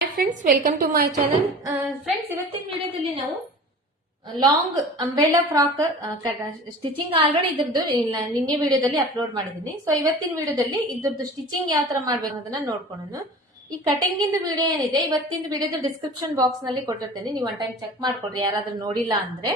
Hi friends, welcome to my channel. Friends, ಇವತ್ತಿನ ವಿಡಿಯೋದಲ್ಲಿ ನಾವು long umbrella frock stitching already ಇದ್ರದ್ದು ನಿನ್ನೆ ವಿಡಿಯೋದಲ್ಲಿ ಅಪ್ಲೋಡ್ ಮಾಡಿದ್ದೀನಿ. ಸೊ ಇವತ್ತಿನ ವಿಡಿಯೋದಲ್ಲಿ ಇದ್ರದ್ದು ಸ್ಟಿಚಿಂಗ್ ಯಾವ ತರ ಮಾಡ್ಬೇಕು ಅದನ್ನ ನೋಡ್ಕೊಳ್ಳೋಣ. ಈ ಕಟಿಂಗ್ ಇಂದ ವಿಡಿಯೋ ಏನಿದೆ ಇವತ್ತಿನ ವಿಡಿಯೋದ ಡಿಸ್ಕ್ರಿಪ್ಷನ್ ಬಾಕ್ಸ್ ನಲ್ಲಿ ಕೊಟ್ಟಿರ್ತೀನಿ. ನೀವು ಒನ್ ಟೈಮ್ ಚೆಕ್ ಮಾಡ್ಕೊಡ್ರಿ. ಯಾರಾದ್ರೂ ನೋಡಿಲ್ಲ ಅಂದ್ರೆ,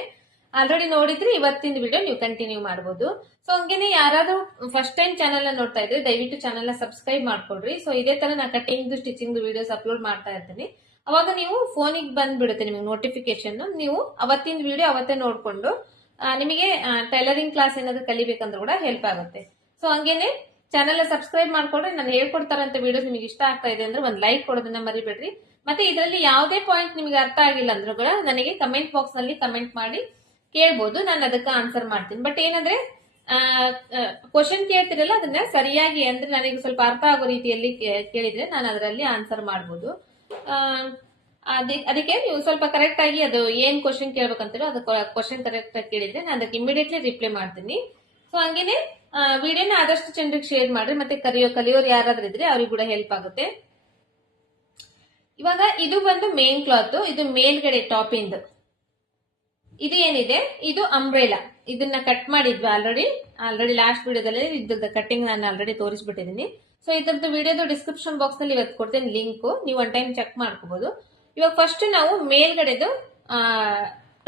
ಆಲ್ರೆಡಿ ನೋಡಿದ್ರೆ ಇವತ್ತಿನ ವಿಡಿಯೋ ನೀವು ಕಂಟಿನ್ಯೂ ಮಾಡಬಹುದು. ಸೊ ಹಂಗೇನೆ ಯಾರಾದ್ರೂ ಫಸ್ಟ್ ಟೈಮ್ ಚಾನಲ್ ನೋಡ್ತಾ ಇದ್ರೆ ದಯವಿಟ್ಟು ಚಾನಲ್ ನ ಸಬ್ಸ್ಕ್ರೈಬ್ ಮಾಡ್ಕೊಡ್ರಿ. ಸೊ ಇದೇ ತರ ನಾ ಕಟಿಂಗ್ ಸ್ಟಿಚಿಂಗ್ ವಿಡಿಯೋಸ್ ಅಪ್ಲೋಡ್ ಮಾಡ್ತಾ ಇರ್ತೀನಿ. ಅವಾಗ ನೀವು ಫೋನಿಗೆ ಬಂದ್ಬಿಡುತ್ತೆ ನಿಮಗೆ ನೋಟಿಫಿಕೇಶನ್. ನೀವು ಅವತ್ತಿನ ವಿಡಿಯೋ ಅವತ್ತೇ ನೋಡ್ಕೊಂಡು ನಿಮಗೆ ಟೈಲರಿಂಗ್ ಕ್ಲಾಸ್ ಏನಾದ್ರು ಕಲಿಬೇಕಂದ್ರೂ ಕೂಡ ಹೆಲ್ಪ್ ಆಗುತ್ತೆ. ಸೊ ಹಂಗೇನೆ ಚಾನಲ್ ಸಬ್ಸ್ಕ್ರೈಬ್ ಮಾಡ್ಕೊಡ್ರಿ. ನಾನು ಹೇಳ್ಕೊಡ್ತಾರಂತ ವಿಡಿಯೋಸ್ ನಿಮಗೆ ಇಷ್ಟ ಆಗ್ತಾ ಇದೆ ಅಂದ್ರೆ ಒಂದು ಲೈಕ್ ಕೊಡೋದನ್ನ ಮರಿಬೇಡ್ರಿ. ಮತ್ತೆ ಇದರಲ್ಲಿ ಯಾವುದೇ ಪಾಯಿಂಟ್ ನಿಮಗೆ ಅರ್ಥ ಆಗಿಲ್ಲ ಅಂದ್ರೂ ಕೂಡ ನನಗೆ ಕಮೆಂಟ್ ಬಾಕ್ಸ್ ನಲ್ಲಿ ಕಮೆಂಟ್ ಮಾಡಿ ಕೇಳ್ಬೋದು. ನಾನು ಅದಕ್ಕೆ ಆನ್ಸರ್ ಮಾಡ್ತೀನಿ. ಬಟ್ ಏನಂದ್ರೆ ಕ್ವಶನ್ ಕೇಳ್ತಿರಲ್ಲ ಅದನ್ನ ಸರಿಯಾಗಿ ಅಂದ್ರೆ ನನಗೆ ಸ್ವಲ್ಪ ಅರ್ಥ ಆಗೋ ರೀತಿಯಲ್ಲಿ ಕೇಳಿದ್ರೆ ನಾನು ಅದರಲ್ಲಿ ಆನ್ಸರ್ ಮಾಡ್ಬೋದು. ಅದಕ್ಕೆ ನೀವು ಸ್ವಲ್ಪ ಕರೆಕ್ಟ್ ಆಗಿ ಅದು ಏನ್ ಕ್ವಶನ್ ಕೇಳ್ಬೇಕಂತೀರೋ ಅದು ಕ್ವಶನ್ ಕರೆಕ್ಟ್ ಆಗಿ ಕೇಳಿದ್ರೆ ನಾನು ಅದಕ್ಕೆ ಇಮಿಡಿಯೇಟ್ಲಿ ರಿಪ್ಲೈ ಮಾಡ್ತೀನಿ. ಸೊ ಹಂಗೇನೆ ವಿಡಿಯೋನ ಆದಷ್ಟು ಜನರಿಗೆ ಶೇರ್ ಮಾಡ್ರಿ. ಮತ್ತೆ ಕಲಿಯೋರು ಯಾರಾದ್ರೂ ಇದ್ರೆ ಅವ್ರಿಗೆ ಕೂಡ ಹೆಲ್ಪ್ ಆಗುತ್ತೆ. ಇವಾಗ ಇದು ಬಂದು ಮೇನ್ ಕ್ಲಾತ್, ಇದು ಮೇಲ್ಗಡೆ ಟಾಪ್ ಇಂದು. ಇದು ಏನಿದೆ ಇದು ಅಂಬ್ರೆಲಾ. ಇದನ್ನ ಕಟ್ ಮಾಡಿದ್ವಿ ಆಲ್ರೆಡಿ ಲಾಸ್ಟ್ ವಿಡಿಯೋದಲ್ಲಿ ಇದ್ರದ್ದು ಕಟಿಂಗ್ ನಾನು ಆಲ್ರೆಡಿ ತೋರಿಸ್ಬಿಟ್ಟಿದ್ದೀನಿ. ಸೊ ಇದ್ರದ್ದು ವಿಡಿಯೋದು ಡಿಸ್ಕ್ರಿಪ್ಷನ್ ಬಾಕ್ಸ್ ನಲ್ಲಿ ಇವತ್ತು ಕೊಡ್ತೇನೆ ಲಿಂಕ್. ನೀವು ಒನ್ ಟೈಮ್ ಚೆಕ್ ಮಾಡ್ಕೋಬಹುದು. ಇವಾಗ ಫಸ್ಟ್ ನಾವು ಮೇಲ್ಗಡೆದು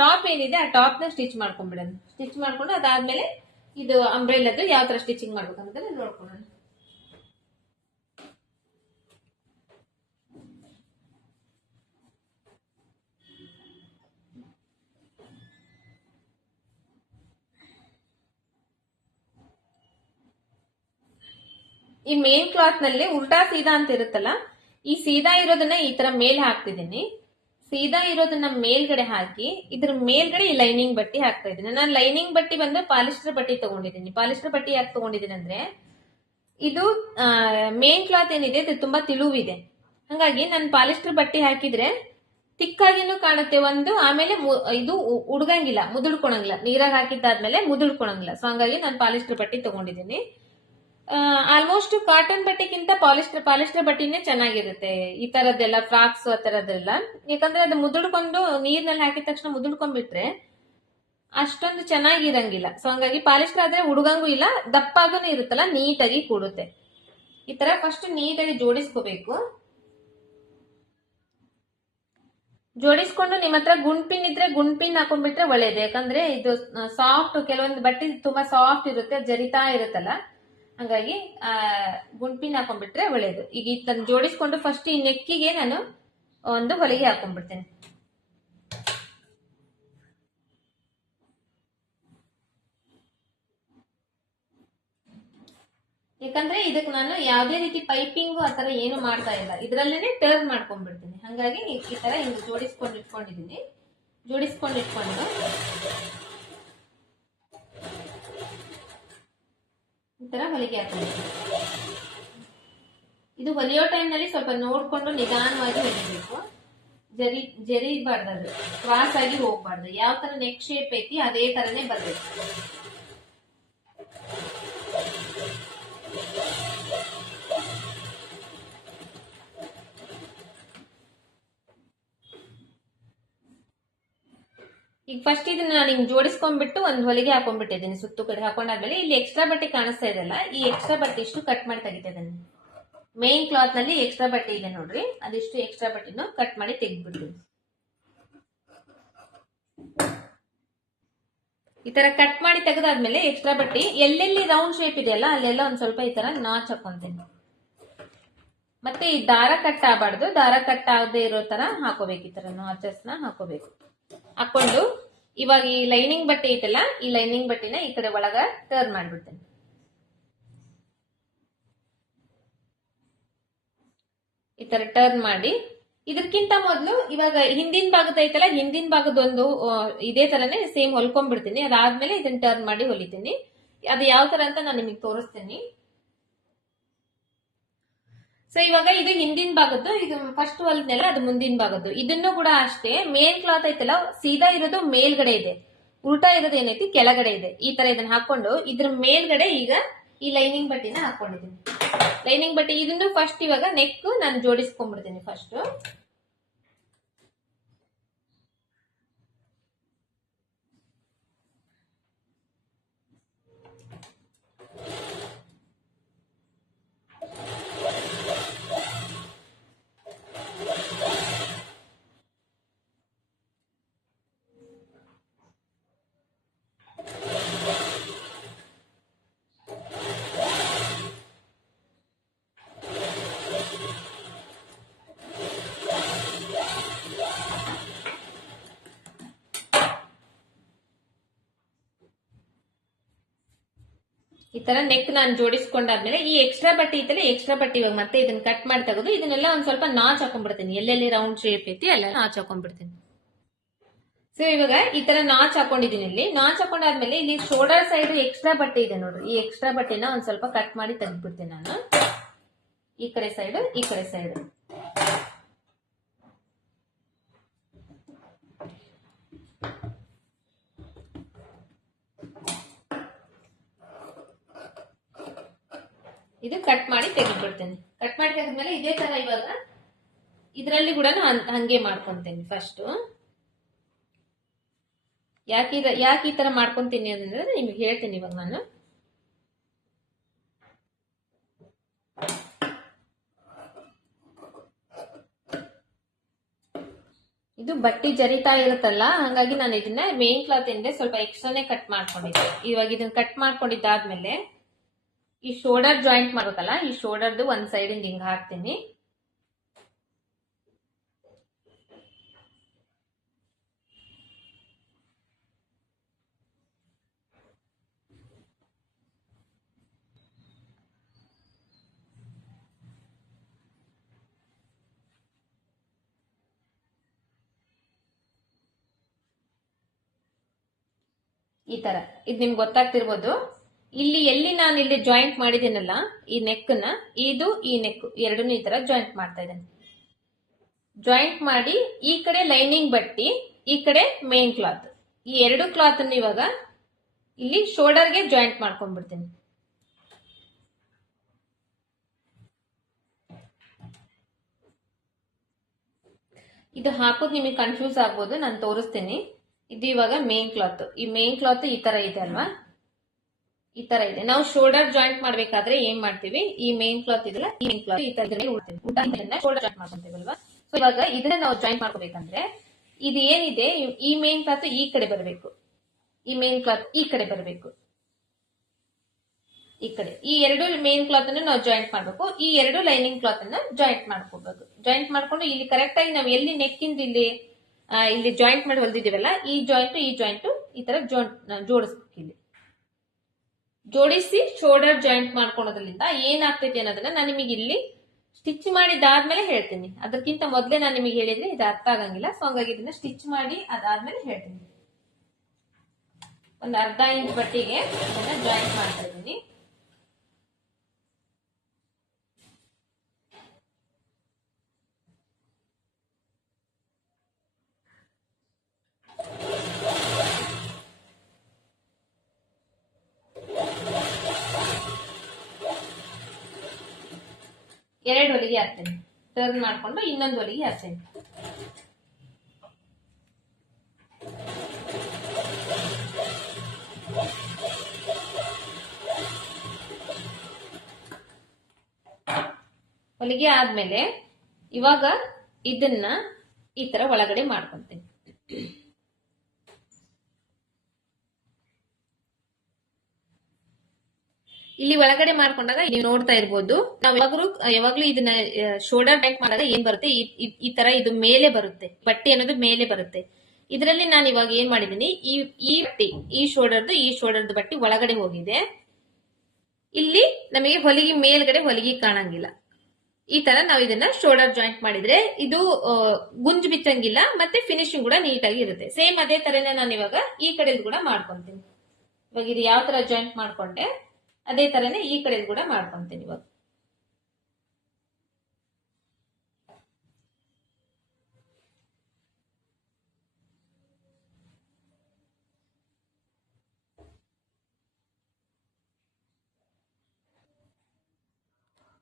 ಟಾಪ್ ಏನಿದೆ ಆ ಟಾಪ್ ನ ಸ್ಟಿಚ್ ಮಾಡ್ಕೊಂಡ್ಬಿಡೋಣ. ಸ್ಟಿಚ್ ಮಾಡ್ಕೊಂಡು ಅದಾದ್ಮೇಲೆ ಇದು ಅಂಬ್ರೆಲಾದು ಯಾವ ತರ ಸ್ಟಿಚಿಂಗ್ ಮಾಡ್ಬೇಕಂತ ನೋಡ್ಕೊಳ್ಳೋಣ. ಈ ಮೇನ್ ಕ್ಲಾತ್ ನಲ್ಲಿ ಉಲ್ಟಾ ಸೀದಾ ಅಂತ ಇರುತ್ತಲ್ಲ, ಈ ಸೀದಾ ಇರೋದನ್ನ ಈ ತರ ಮೇಲ್ ಹಾಕ್ತಿದ್ದೀನಿ. ಸೀದಾ ಇರೋದನ್ನ ಮೇಲ್ಗಡೆ ಹಾಕಿ ಇದ್ರ ಮೇಲ್ಗಡೆ ಈ ಲೈನಿಂಗ್ ಬಟ್ಟಿ ಹಾಕ್ತಾ ಇದ್ದೀನಿ. ನಾನು ಲೈನಿಂಗ್ ಬಟ್ಟಿ ಬಂದು ಪಾಲಿಸ್ಟರ್ ಬಟ್ಟಿ ತಗೊಂಡಿದ್ದೀನಿ. ಪಾಲಿಸ್ಟರ್ ಬಟ್ಟಿ ಯಾಕೆ ತಗೊಂಡಿದ್ದೀನಿ ಅಂದ್ರೆ ಇದು ಮೇನ್ ಕ್ಲಾತ್ ಏನಿದೆ ಇದು ತುಂಬಾ ತಿಳುವಿದೆ. ಹಂಗಾಗಿ ನಾನು ಪಾಲಿಸ್ಟರ್ ಬಟ್ಟಿ ಹಾಕಿದ್ರೆ ತಿಕ್ಕಾಗಿನೂ ಕಾಣುತ್ತೆ ಒಂದು, ಆಮೇಲೆ ಇದು ಉಡ್ಗಂಗಿಲ್ಲ, ಮುದುಡ್ಕೊಳಂಗಿಲ್ಲ. ನೀರಾಗ ಹಾಕಿದ್ದಾದ್ಮೇಲೆ ಮುದುಡ್ಕೊಳಂಗಿಲ್ಲ. ಸೊ ಹಂಗಾಗಿ ನಾನು ಪಾಲಿಸ್ಟರ್ ಬಟ್ಟಿ ತಗೊಂಡಿದ್ದೀನಿ. ಆಲ್ಮೋಸ್ಟ್ ಕಾಟನ್ ಬಟ್ಟೆಗಿಂತ ಪಾಲಿಸ್ಟರ್ ಬಟ್ಟೆನೇ ಚೆನ್ನಾಗಿರುತ್ತೆ ಈ ತರದ್ದೆಲ್ಲ ಫ್ರಾಕ್ಸ್ ಆ ತರದ್ದೆಲ್ಲ. ಯಾಕಂದ್ರೆ ಅದು ಮುದುಡ್ಕೊಂಡು ನೀರ್ನಲ್ಲಿ ಹಾಕಿದ ತಕ್ಷಣ ಮುದುಡ್ಕೊಂಡ್ಬಿಟ್ರೆ ಅಷ್ಟೊಂದು ಚೆನ್ನಾಗಿರಂಗಿಲ್ಲ. ಸೊ ಹಂಗಾಗಿ ಪಾಲಿಸ್ಟರ್ ಆದ್ರೆ ಹುಡುಗಂಗೂ ಇಲ್ಲ, ದಪ್ಪಾಗೂ ಇರುತ್ತಲ್ಲ, ನೀಟಾಗಿ ಕೂಡುತ್ತೆ. ಈ ತರ ಫಸ್ಟ್ ನೀಟಾಗಿ ಜೋಡಿಸ್ಕೋಬೇಕು. ಜೋಡಿಸ್ಕೊಂಡು ನಿಮ್ಮ ಹತ್ರ ಗುಂಡ್ಪಿನ್ ಇದ್ರೆ ಗುಂಡ್ಪಿನ್ ಹಾಕೊಂಡ್ಬಿಟ್ರೆ ಒಳ್ಳೇದು. ಯಾಕಂದ್ರೆ ಇದು ಸಾಫ್ಟ್, ಕೆಲವೊಂದು ಬಟ್ಟೆ ತುಂಬಾ ಸಾಫ್ಟ್ ಇರುತ್ತೆ, ಜರಿತಾ ಇರುತ್ತಲ್ಲ, ಹಂಗಾಗಿ ಗುಂಡ್ಪಿನ್ ಹಾಕೊಂಡ್ಬಿಟ್ರೆ ಒಳ್ಳೇದು. ಈಗ ಇದನ್ನ ಜೋಡಿಸ್ಕೊಂಡು ಫಸ್ಟ್ ಈ ನೆಕ್ಕಿಗೆ ನಾನು ಒಂದು ಹೊಲಿಗೆ ಹಾಕೊಂಡ್ಬಿಡ್ತೇನೆ. ಯಾಕಂದ್ರೆ ಇದಕ್ಕೆ ನಾನು ಯಾವುದೇ ರೀತಿ ಪೈಪಿಂಗ್ ಆತರ ಏನು ಮಾಡ್ತಾ ಇಲ್ಲ, ಇದ್ರಲ್ಲೇನೆ ಟರ್ನ್ ಮಾಡ್ಕೊಂಡ್ಬಿಡ್ತೀನಿ. ಹಂಗಾಗಿ ಈ ತರ ಹಿಂಗ್ ಜೋಡಿಸ್ಕೊಂಡು ಇಟ್ಕೊಂಡಿದ್ದೀನಿ. ಜೋಡಿಸ್ಕೊಂಡು ಇಟ್ಕೊಂಡು ಈ ತರ ಹೊಲಿಗೆ ಹಾಕೊಂಡಿದ್ದೀನಿ. ಇದು ಹೊಲಿಯೋ ಟೈಮ್ ನಲ್ಲಿ ಸ್ವಲ್ಪ ನೋಡ್ಕೊಂಡು ನಿಧಾನವಾಗಿ ಹೊಲಿಬೇಕು. ಜರಿಬಾರ್ದು, ಅದು ಕ್ರಾಸ್ ಆಗಿ ಹೋಗ್ಬಾರ್ದು. ಯಾವ ತರ ನೆಕ್ ಶೇಪ್ ಐತಿ ಅದೇ ತರನೇ ಬರ್ಬೇಕು. ಈಗ ಫಸ್ಟ್ ಇದನ್ನ ನಾನು ಹಿಂಗ್ ಜೋಡಿಸ್ಕೊಂಡ್ಬಿಟ್ಟು ಒಂದು ಹೊಲಿಗೆ ಹಾಕೊಂಡ್ಬಿಟ್ಟಿದ್ದೀನಿ. ಸುತ್ತು ಕಡೆ ಹಾಕೊಂಡಾದ್ಮೇಲೆ ಇಲ್ಲಿ ಎಕ್ಸ್ಟ್ರಾ ಬಟ್ಟೆ ಕಾಣಿಸ್ತಾ ಇದೆಲ್ಲ, ಈ ಎಕ್ಸ್ಟ್ರಾ ಬಟ್ಟೆ ಇಷ್ಟು ಕಟ್ ಮಾಡಿ ತೆಗಿತಿದ್ದೀನಿ. ಮೇನ್ ಕ್ಲಾತ್ ನಲ್ಲಿ ಎಕ್ಸ್ಟ್ರಾ ಬಟ್ಟೆ ಇದೆ ನೋಡ್ರಿ, ಅದಿಷ್ಟು ಎಕ್ಸ್ಟ್ರಾ ಬಟ್ಟೆನು ಕಟ್ ಮಾಡಿ ತೆಗೆದ್ಬಿಡ್ತೀನಿ. ಈ ತರ ಕಟ್ ಮಾಡಿ ತೆಗೆದಾದ್ಮೇಲೆ ಎಕ್ಸ್ಟ್ರಾ ಬಟ್ಟೆ ಎಲ್ಲೆಲ್ಲಿ ರೌಂಡ್ ಶೇಪ್ ಇದೆಯಲ್ಲ ಅಲ್ಲೆಲ್ಲ ಒಂದ್ ಸ್ವಲ್ಪ ಈ ತರ ನಾಚ್ ಹಾಕೊಂತೀನಿ. ಮತ್ತೆ ಈ ದಾರ ಕಟ್ ಆಗಬಾರ್ದು, ದಾರ ಕಟ್ ಆಗದೆ ಇರೋ ತರ ಹಾಕೋಬೇಕು. ಈ ತರ ನಾಚಸ್ ನ ಹಾಕೋಬೇಕು. ಹಾಕೊಂಡು ಇವಾಗ ಈ ಲೈನಿಂಗ್ ಬಟ್ಟೆ ಐತಲ್ಲ, ಈ ಲೈನಿಂಗ್ ಬಟ್ಟೆನ ಈ ಕಡೆ ಒಳಗ ಟರ್ನ್ ಮಾಡ್ಬಿಡ್ತೇನೆ. ಈ ತರ ಟರ್ನ್ ಮಾಡಿ ಇದಕ್ಕಿಂತ ಮೊದಲು ಇವಾಗ ಹಿಂದಿನ ಭಾಗದ ಐತಲ್ಲ, ಹಿಂದಿನ ಭಾಗದೊಂದು ಇದೇ ತರನೇ ಸೇಮ್ ಹೊಲ್ಕೊಂಡ್ಬಿಡ್ತೀನಿ. ಅದಾದ್ಮೇಲೆ ಇದನ್ನ ಟರ್ನ್ ಮಾಡಿ ಹೊಲಿತೀನಿ. ಅದು ಯಾವ ತರ ಅಂತ ನಾನು ನಿಮಗೆ ತೋರಿಸ್ತೀನಿ. ಸೊ ಇವಾಗ ಇದು ಹಿಂದಿನ ಭಾಗದ್ದು, ಇದು ಫಸ್ಟ್ ಹೊಲ್ದ್ನೆಲ್ಲ ಅದು ಮುಂದಿನ ಭಾಗದ್ದು. ಇದನ್ನು ಕೂಡ ಅಷ್ಟೇ, ಮೇನ್ ಕ್ಲಾತ್ ಐತಲ್ಲ ಸೀದಾ ಇರೋದು ಮೇಲ್ಗಡೆ ಇದೆ, ಉಲ್ಟಾ ಇರೋದು ಏನೈತಿ ಕೆಳಗಡೆ ಇದೆ. ಈ ತರ ಇದನ್ನ ಹಾಕೊಂಡು ಇದ್ರ ಮೇಲ್ಗಡೆ ಈಗ ಈ ಲೈನಿಂಗ್ ಬಟ್ಟೆನ ಹಾಕೊಂಡಿದ್ದೀನಿ. ಲೈನಿಂಗ್ ಬಟ್ಟೆ ಇದನ್ನು ಫಸ್ಟ್ ಇವಾಗ ನೆಕ್ ನಾನು ಜೋಡಿಸ್ಕೊಂಡ್ಬಿಡ್ತೀನಿ. ಫಸ್ಟ್ ಈ ತರ ನೆಕ್ ನಾನು ಜೋಡಿಸ್ಕೊಂಡಾದ್ಮೇಲೆ ಈ ಎಕ್ಸ್ಟ್ರಾ ಬಟ್ಟೆ ಐತಲ್ಲ, ಎಕ್ಸ್ಟ್ರಾ ಬಟ್ಟೆ ಇವಾಗ ಮತ್ತೆ ಇದನ್ನ ಕಟ್ ಮಾಡಿ ತೆಗೆದು ಇದನ್ನೆಲ್ಲ ಒಂದ್ ಸ್ವಲ್ಪ ನಾಚ್ ಹಾಕೊಂಡ್ಬಿಡ್ತೀನಿ. ಎಲ್ಲೆಲ್ಲಿ ರೌಂಡ್ ಶೇಪ್ ಐತಿ ಎಲ್ಲ ನಾಚ್ ಹಾಕೊಂಡ್ಬಿಡ್ತೀನಿ. ಸೊ ಇವಾಗ ಈ ತರ ನಾಚ್ ಹಾಕೊಂಡಿದೀನಿ. ಇಲ್ಲಿ ನಾಚ್ ಹಾಕೊಂಡಾದ್ಮೇಲೆ ಇಲ್ಲಿ ಶೋಲ್ಡರ್ ಸೈಡ್ ಎಕ್ಸ್ಟ್ರಾ ಬಟ್ಟೆ ಇದೆ ನೋಡ್ರಿ, ಈ ಎಕ್ಸ್ಟ್ರಾ ಬಟ್ಟೆನ ಒಂದ್ ಸ್ವಲ್ಪ ಕಟ್ ಮಾಡಿ ತೆಗೆದ್ಬಿಡ್ತೀನಿ ನಾನು. ಈ ಕಡೆ ಸೈಡ್, ಈ ಕಡೆ ಸೈಡ್. ಇದು ಕಟ್ ಮಾಡಿ ತೆಗೆದ್ಬಿಡ್ತೇನೆ. ಕಟ್ ಮಾಡಿ ತೆಗೆದ್ಮೇಲೆ ಇದೇ ತರ ಇವಾಗ ಇದರಲ್ಲಿ ಕೂಡ ಹಂಗೆ ಮಾಡ್ಕೊಂತೇನೆ. ಫಸ್ಟ್ ಯಾಕೆ ಈ ತರ ಮಾಡ್ಕೊಂತೀನಿ ಅಂದ್ರೆ ನಿಮ್ಗೆ ಹೇಳ್ತೀನಿ ಇವಾಗ ನಾನು. ಇದು ಬಟ್ಟೆ ಜರಿತಾ ಇರುತ್ತಲ್ಲ, ಹಂಗಾಗಿ ನಾನು ಇದನ್ನ ಮೇನ್ ಕ್ಲಾತ್ ಇಂದ ಸ್ವಲ್ಪ ಎಕ್ಸ್ಟ್ರಾನೇ ಕಟ್ ಮಾಡ್ಕೊಂಡಿದ್ದೆ. ಇವಾಗ ಇದನ್ನ ಕಟ್ ಮಾಡ್ಕೊಂಡಿದ್ದಾದ್ಮೇಲೆ ಈ ಶೋಲ್ಡರ್ ಜಾಯಿಂಟ್ ಮಾಡ್ಬೇಕಲ್ಲ, ಈ ಶೋಲ್ಡರ್ದು ಒಂದ್ ಸೈಡ್ ಹಿಂಗ್ ಹಾಕ್ತೀನಿ. ಈ ತರ ಇದು ನಿಮ್ಗೆ ಗೊತ್ತಾಗ್ತಿರ್ಬೋದು. ಇಲ್ಲಿ ಎಲ್ಲಿ ನಾನು ಇಲ್ಲಿ ಜಾಯಿಂಟ್ ಮಾಡಿದ್ದೀನಲ್ಲ ಈ ನೆಕ್ ನ, ಇದು ಈ ನೆಕ್ ಎರಡನ್ನೂ ಈ ತರ ಜಾಯಿಂಟ್ ಮಾಡ್ತಾ ಇದ್ದೇನೆ. ಜಾಯಿಂಟ್ ಮಾಡಿ ಈ ಕಡೆ ಲೈನಿಂಗ್ ಬಟ್ಟಿ, ಈ ಕಡೆ ಮೇನ್ ಕ್ಲಾತ್, ಈ ಎರಡು ಕ್ಲಾತ್ ಅನ್ನು ಇವಾಗ ಇಲ್ಲಿ ಶೋಲ್ಡರ್ಗೆ ಜಾಯಿಂಟ್ ಮಾಡ್ಕೊಂಡ್ಬಿಡ್ತೀನಿ. ಇದು ಹಾಕೋದು ನಿಮಗೆ ಕನ್ಫ್ಯೂಸ್ ಆಗ್ಬೋದು, ನಾನು ತೋರಿಸ್ತೀನಿ. ಇದು ಇವಾಗ ಮೇನ್ ಕ್ಲಾತ್. ಈ ಮೇನ್ ಕ್ಲಾತ್ ಈ ತರ ಇದೆ ಅಲ್ವಾ, ಈ ತರ ಇದೆ. ನಾವು ಶೋಲ್ಡರ್ ಜಾಯಿಂಟ್ ಮಾಡ್ಬೇಕಾದ್ರೆ ಏನ್ ಮಾಡ್ತೀವಿ, ಈ ಮೇನ್ ಕ್ಲಾತ್ ಇದೆಲ್ಲ, ಈ ಮೇನ್ ಕ್ಲಾತ್ ಈ ತರ ಶೋಲ್ಡರ್ ಜಾಯಿಂಟ್ ಮಾಡ್ಕೊಂತೀವಲ್ವಾ. ಸೊ ಇವಾಗ ಇದನ್ನ ನಾವು ಜಾಯಿಂಟ್ ಮಾಡ್ಕೋಬೇಕಂದ್ರೆ ಇದು ಏನಿದೆ, ಈ ಮೇನ್ ಕ್ಲಾತ್ ಈ ಕಡೆ ಬರಬೇಕು, ಈ ಮೇನ್ ಕ್ಲಾತ್ ಈ ಕಡೆ ಬರಬೇಕು, ಈ ಕಡೆ. ಈ ಎರಡು ಮೇನ್ ಕ್ಲಾತ್ ಅನ್ನು ನಾವು ಜಾಯಿಂಟ್ ಮಾಡ್ಬೇಕು. ಈ ಎರಡು ಲೈನಿಂಗ್ ಕ್ಲಾತ್ ಅನ್ನ ಜಾಯಿಂಟ್ ಮಾಡ್ಕೋಬೇಕು. ಜಾಯಿಂಟ್ ಮಾಡ್ಕೊಂಡು ಇಲ್ಲಿ ಕರೆಕ್ಟ್ ಆಗಿ ನಾವು ಎಲ್ಲಿ ನೆಕ್ ಇಂದ ಇಲ್ಲಿ ಜಾಯಿಂಟ್ ಮಾಡಿ ಹೊಲ್ದಿದೀವಲ್ಲ, ಈ ಜಾಯಿಂಟ್ ಈ ತರ ಜೋಡಿಸ್ಬೇಕು. ಇಲ್ಲಿ ಜೋಡಿಸಿ ಶೋಲ್ಡರ್ ಜಾಯಿಂಟ್ ಮಾಡ್ಕೊಳೋದ್ರಿಂದ ಏನಾಗ್ತೈತಿ ಅನ್ನೋದನ್ನ ನಾನು ನಿಮಗೆ ಇಲ್ಲಿ ಸ್ಟಿಚ್ ಮಾಡಿದಾದ್ಮೇಲೆ ಹೇಳ್ತೀನಿ. ಅದಕ್ಕಿಂತ ಮೊದಲೇ ನಾನು ನಿಮಗೆ ಹೇಳಿದ್ರೆ ಇದು ಅರ್ಥ ಆಗಂಗಿಲ್ಲ. ಸೊ ಹಂಗಾಗಿ ಇದನ್ನ ಸ್ಟಿಚ್ ಮಾಡಿ ಅದಾದ್ಮೇಲೆ ಹೇಳ್ತೀನಿ. ಒಂದು ಅರ್ಧ ಇಂಚ್ ಬಟ್ಟಿಗೆ ಇದನ್ನ ಜಾಯಿಂಟ್ ಮಾಡ್ತಾ ಇದ್ದೀನಿ. ಎರಡು ಹೊಲಿಗೆ ಹಾಕ್ತೇನೆ. ಟರ್ನ್ ಮಾಡ್ಕೊಂಡು ಇನ್ನೊಂದು ಹೊಲಿಗೆ ಹಾಕ್ತೇನೆ. ಹೊಲಿಗೆ ಆದ್ಮೇಲೆ ಇವಾಗ ಇದನ್ನ ಈ ತರ ಒಳಗಡೆ ಮಾಡ್ಕೊಂತೇನೆ. ಇಲ್ಲಿ ಒಳಗಡೆ ಮಾಡ್ಕೊಂಡಾಗ ನೀವು ನೋಡ್ತಾ ಇರ್ಬೋದು, ನಾವು ಯಾವಾಗ್ಲೂ ಇದನ್ನ ಶೋಲ್ಡರ್ ಜಾಯಿಂಟ್ ಮಾಡಿದಾಗ ಏನ್ ಬರುತ್ತೆ, ಈ ತರ ಇದು ಮೇಲೆ ಬರುತ್ತೆ, ಬಟ್ಟೆ ಅನ್ನೋದು ಮೇಲೆ ಬರುತ್ತೆ. ಇದರಲ್ಲಿ ನಾನು ಇವಾಗ ಏನ್ ಮಾಡಿದೀನಿ, ಈ ಬಟ್ಟೆ ಈ ಶೋಲ್ಡರ್ದು ಬಟ್ಟೆ ಒಳಗಡೆ ಹೋಗಿದೆ. ಇಲ್ಲಿ ನಮಗೆ ಹೊಲಿಗೆ ಮೇಲ್ಗಡೆ ಹೊಲಿಗೆ ಕಾಣಂಗಿಲ್ಲ. ಈ ತರ ನಾವು ಇದನ್ನ ಶೋಲ್ಡರ್ ಜಾಯಿಂಟ್ ಮಾಡಿದ್ರೆ ಇದು ಗುಂಜು ಬಿಚ್ಚಂಗಿಲ್ಲ, ಮತ್ತೆ ಫಿನಿಶಿಂಗ್ ಕೂಡ ನೀಟಾಗಿ ಇರುತ್ತೆ. ಸೇಮ್ ಅದೇ ತರನೇ ನಾನು ಇವಾಗ ಈ ಕಡೆ ಕೂಡ ಮಾಡ್ಕೊಂತೀನಿ. ಇವಾಗ ಇದು ಯಾವ ತರ ಜಾಯಿಂಟ್ ಮಾಡ್ಕೊಂಡೆ ಅದೇ ತರನೇ ಈ ಕಡೆ ಕೂಡ ಮಾಡ್ಕೊಂತೀನಿ ಇವಾಗ.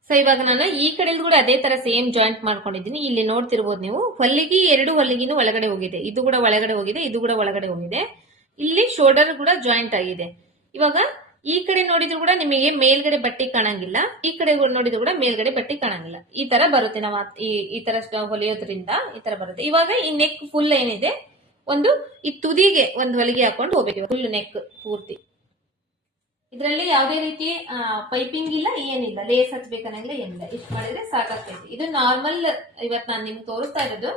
ಸೊ ಇವಾಗ ನಾನು ಈ ಕಡೆ ಕೂಡ ಅದೇ ತರ ಸೇಮ್ ಜಾಯಿಂಟ್ ಮಾಡ್ಕೊಂಡಿದ್ದೀನಿ. ಇಲ್ಲಿ ನೋಡ್ತಿರ್ಬೋದು ನೀವು, ಎರಡು ಹೊಲಿಗೆನೂ ಒಳಗಡೆ ಹೋಗಿದೆ. ಇದು ಕೂಡ ಒಳಗಡೆ ಹೋಗಿದೆ, ಇದು ಕೂಡ ಒಳಗಡೆ ಹೋಗಿದೆ. ಇಲ್ಲಿ ಶೋಲ್ಡರ್ ಕೂಡ ಜಾಯಿಂಟ್ ಆಗಿದೆ. ಇವಾಗ ಈ ಕಡೆ ನೋಡಿದ್ರು ಕೂಡ ನಿಮಗೆ ಮೇಲ್ಗಡೆ ಬಟ್ಟೆ ಕಾಣಂಗಿಲ್ಲ, ಈ ಕಡೆ ನೋಡಿದ್ರು ಕೂಡ ಮೇಲ್ಗಡೆ ಬಟ್ಟೆ ಕಾಣಂಗಿಲ್ಲ. ಈ ತರ ಬರುತ್ತೆ. ನಾವು ಈ ತರ ಹೊಲಿಯೋದ್ರಿಂದ ಈ ತರ ಬರುತ್ತೆ. ಇವಾಗ ಈ ನೆಕ್ ಫುಲ್ ಏನಿದೆ, ಈ ತುದಿಗೆ ಒಂದು ಹೊಲಿಗೆ ಹಾಕೊಂಡು ಹೋಗ್ಬೇಕು. ಫುಲ್ ನೆಕ್ ಪೂರ್ತಿ. ಇದರಲ್ಲಿ ಯಾವುದೇ ರೀತಿ ಪೈಪಿಂಗ್ ಇಲ್ಲ, ಏನಿಲ್ಲ, ಲೇಸ್ ಹಚ್ಬೇಕನ್ನಂಗಿಲ್ಲ, ಏನಿಲ್ಲ. ಇಷ್ಟು ಮಾಡಿದ್ರೆ ಸಾಕಾಗ್ತೈತಿ. ಇದು ನಾರ್ಮಲ್ ಇವತ್ತು ನಾನು ನಿಮ್ಗೆ ತೋರಿಸ್ತಾ ಇರೋದು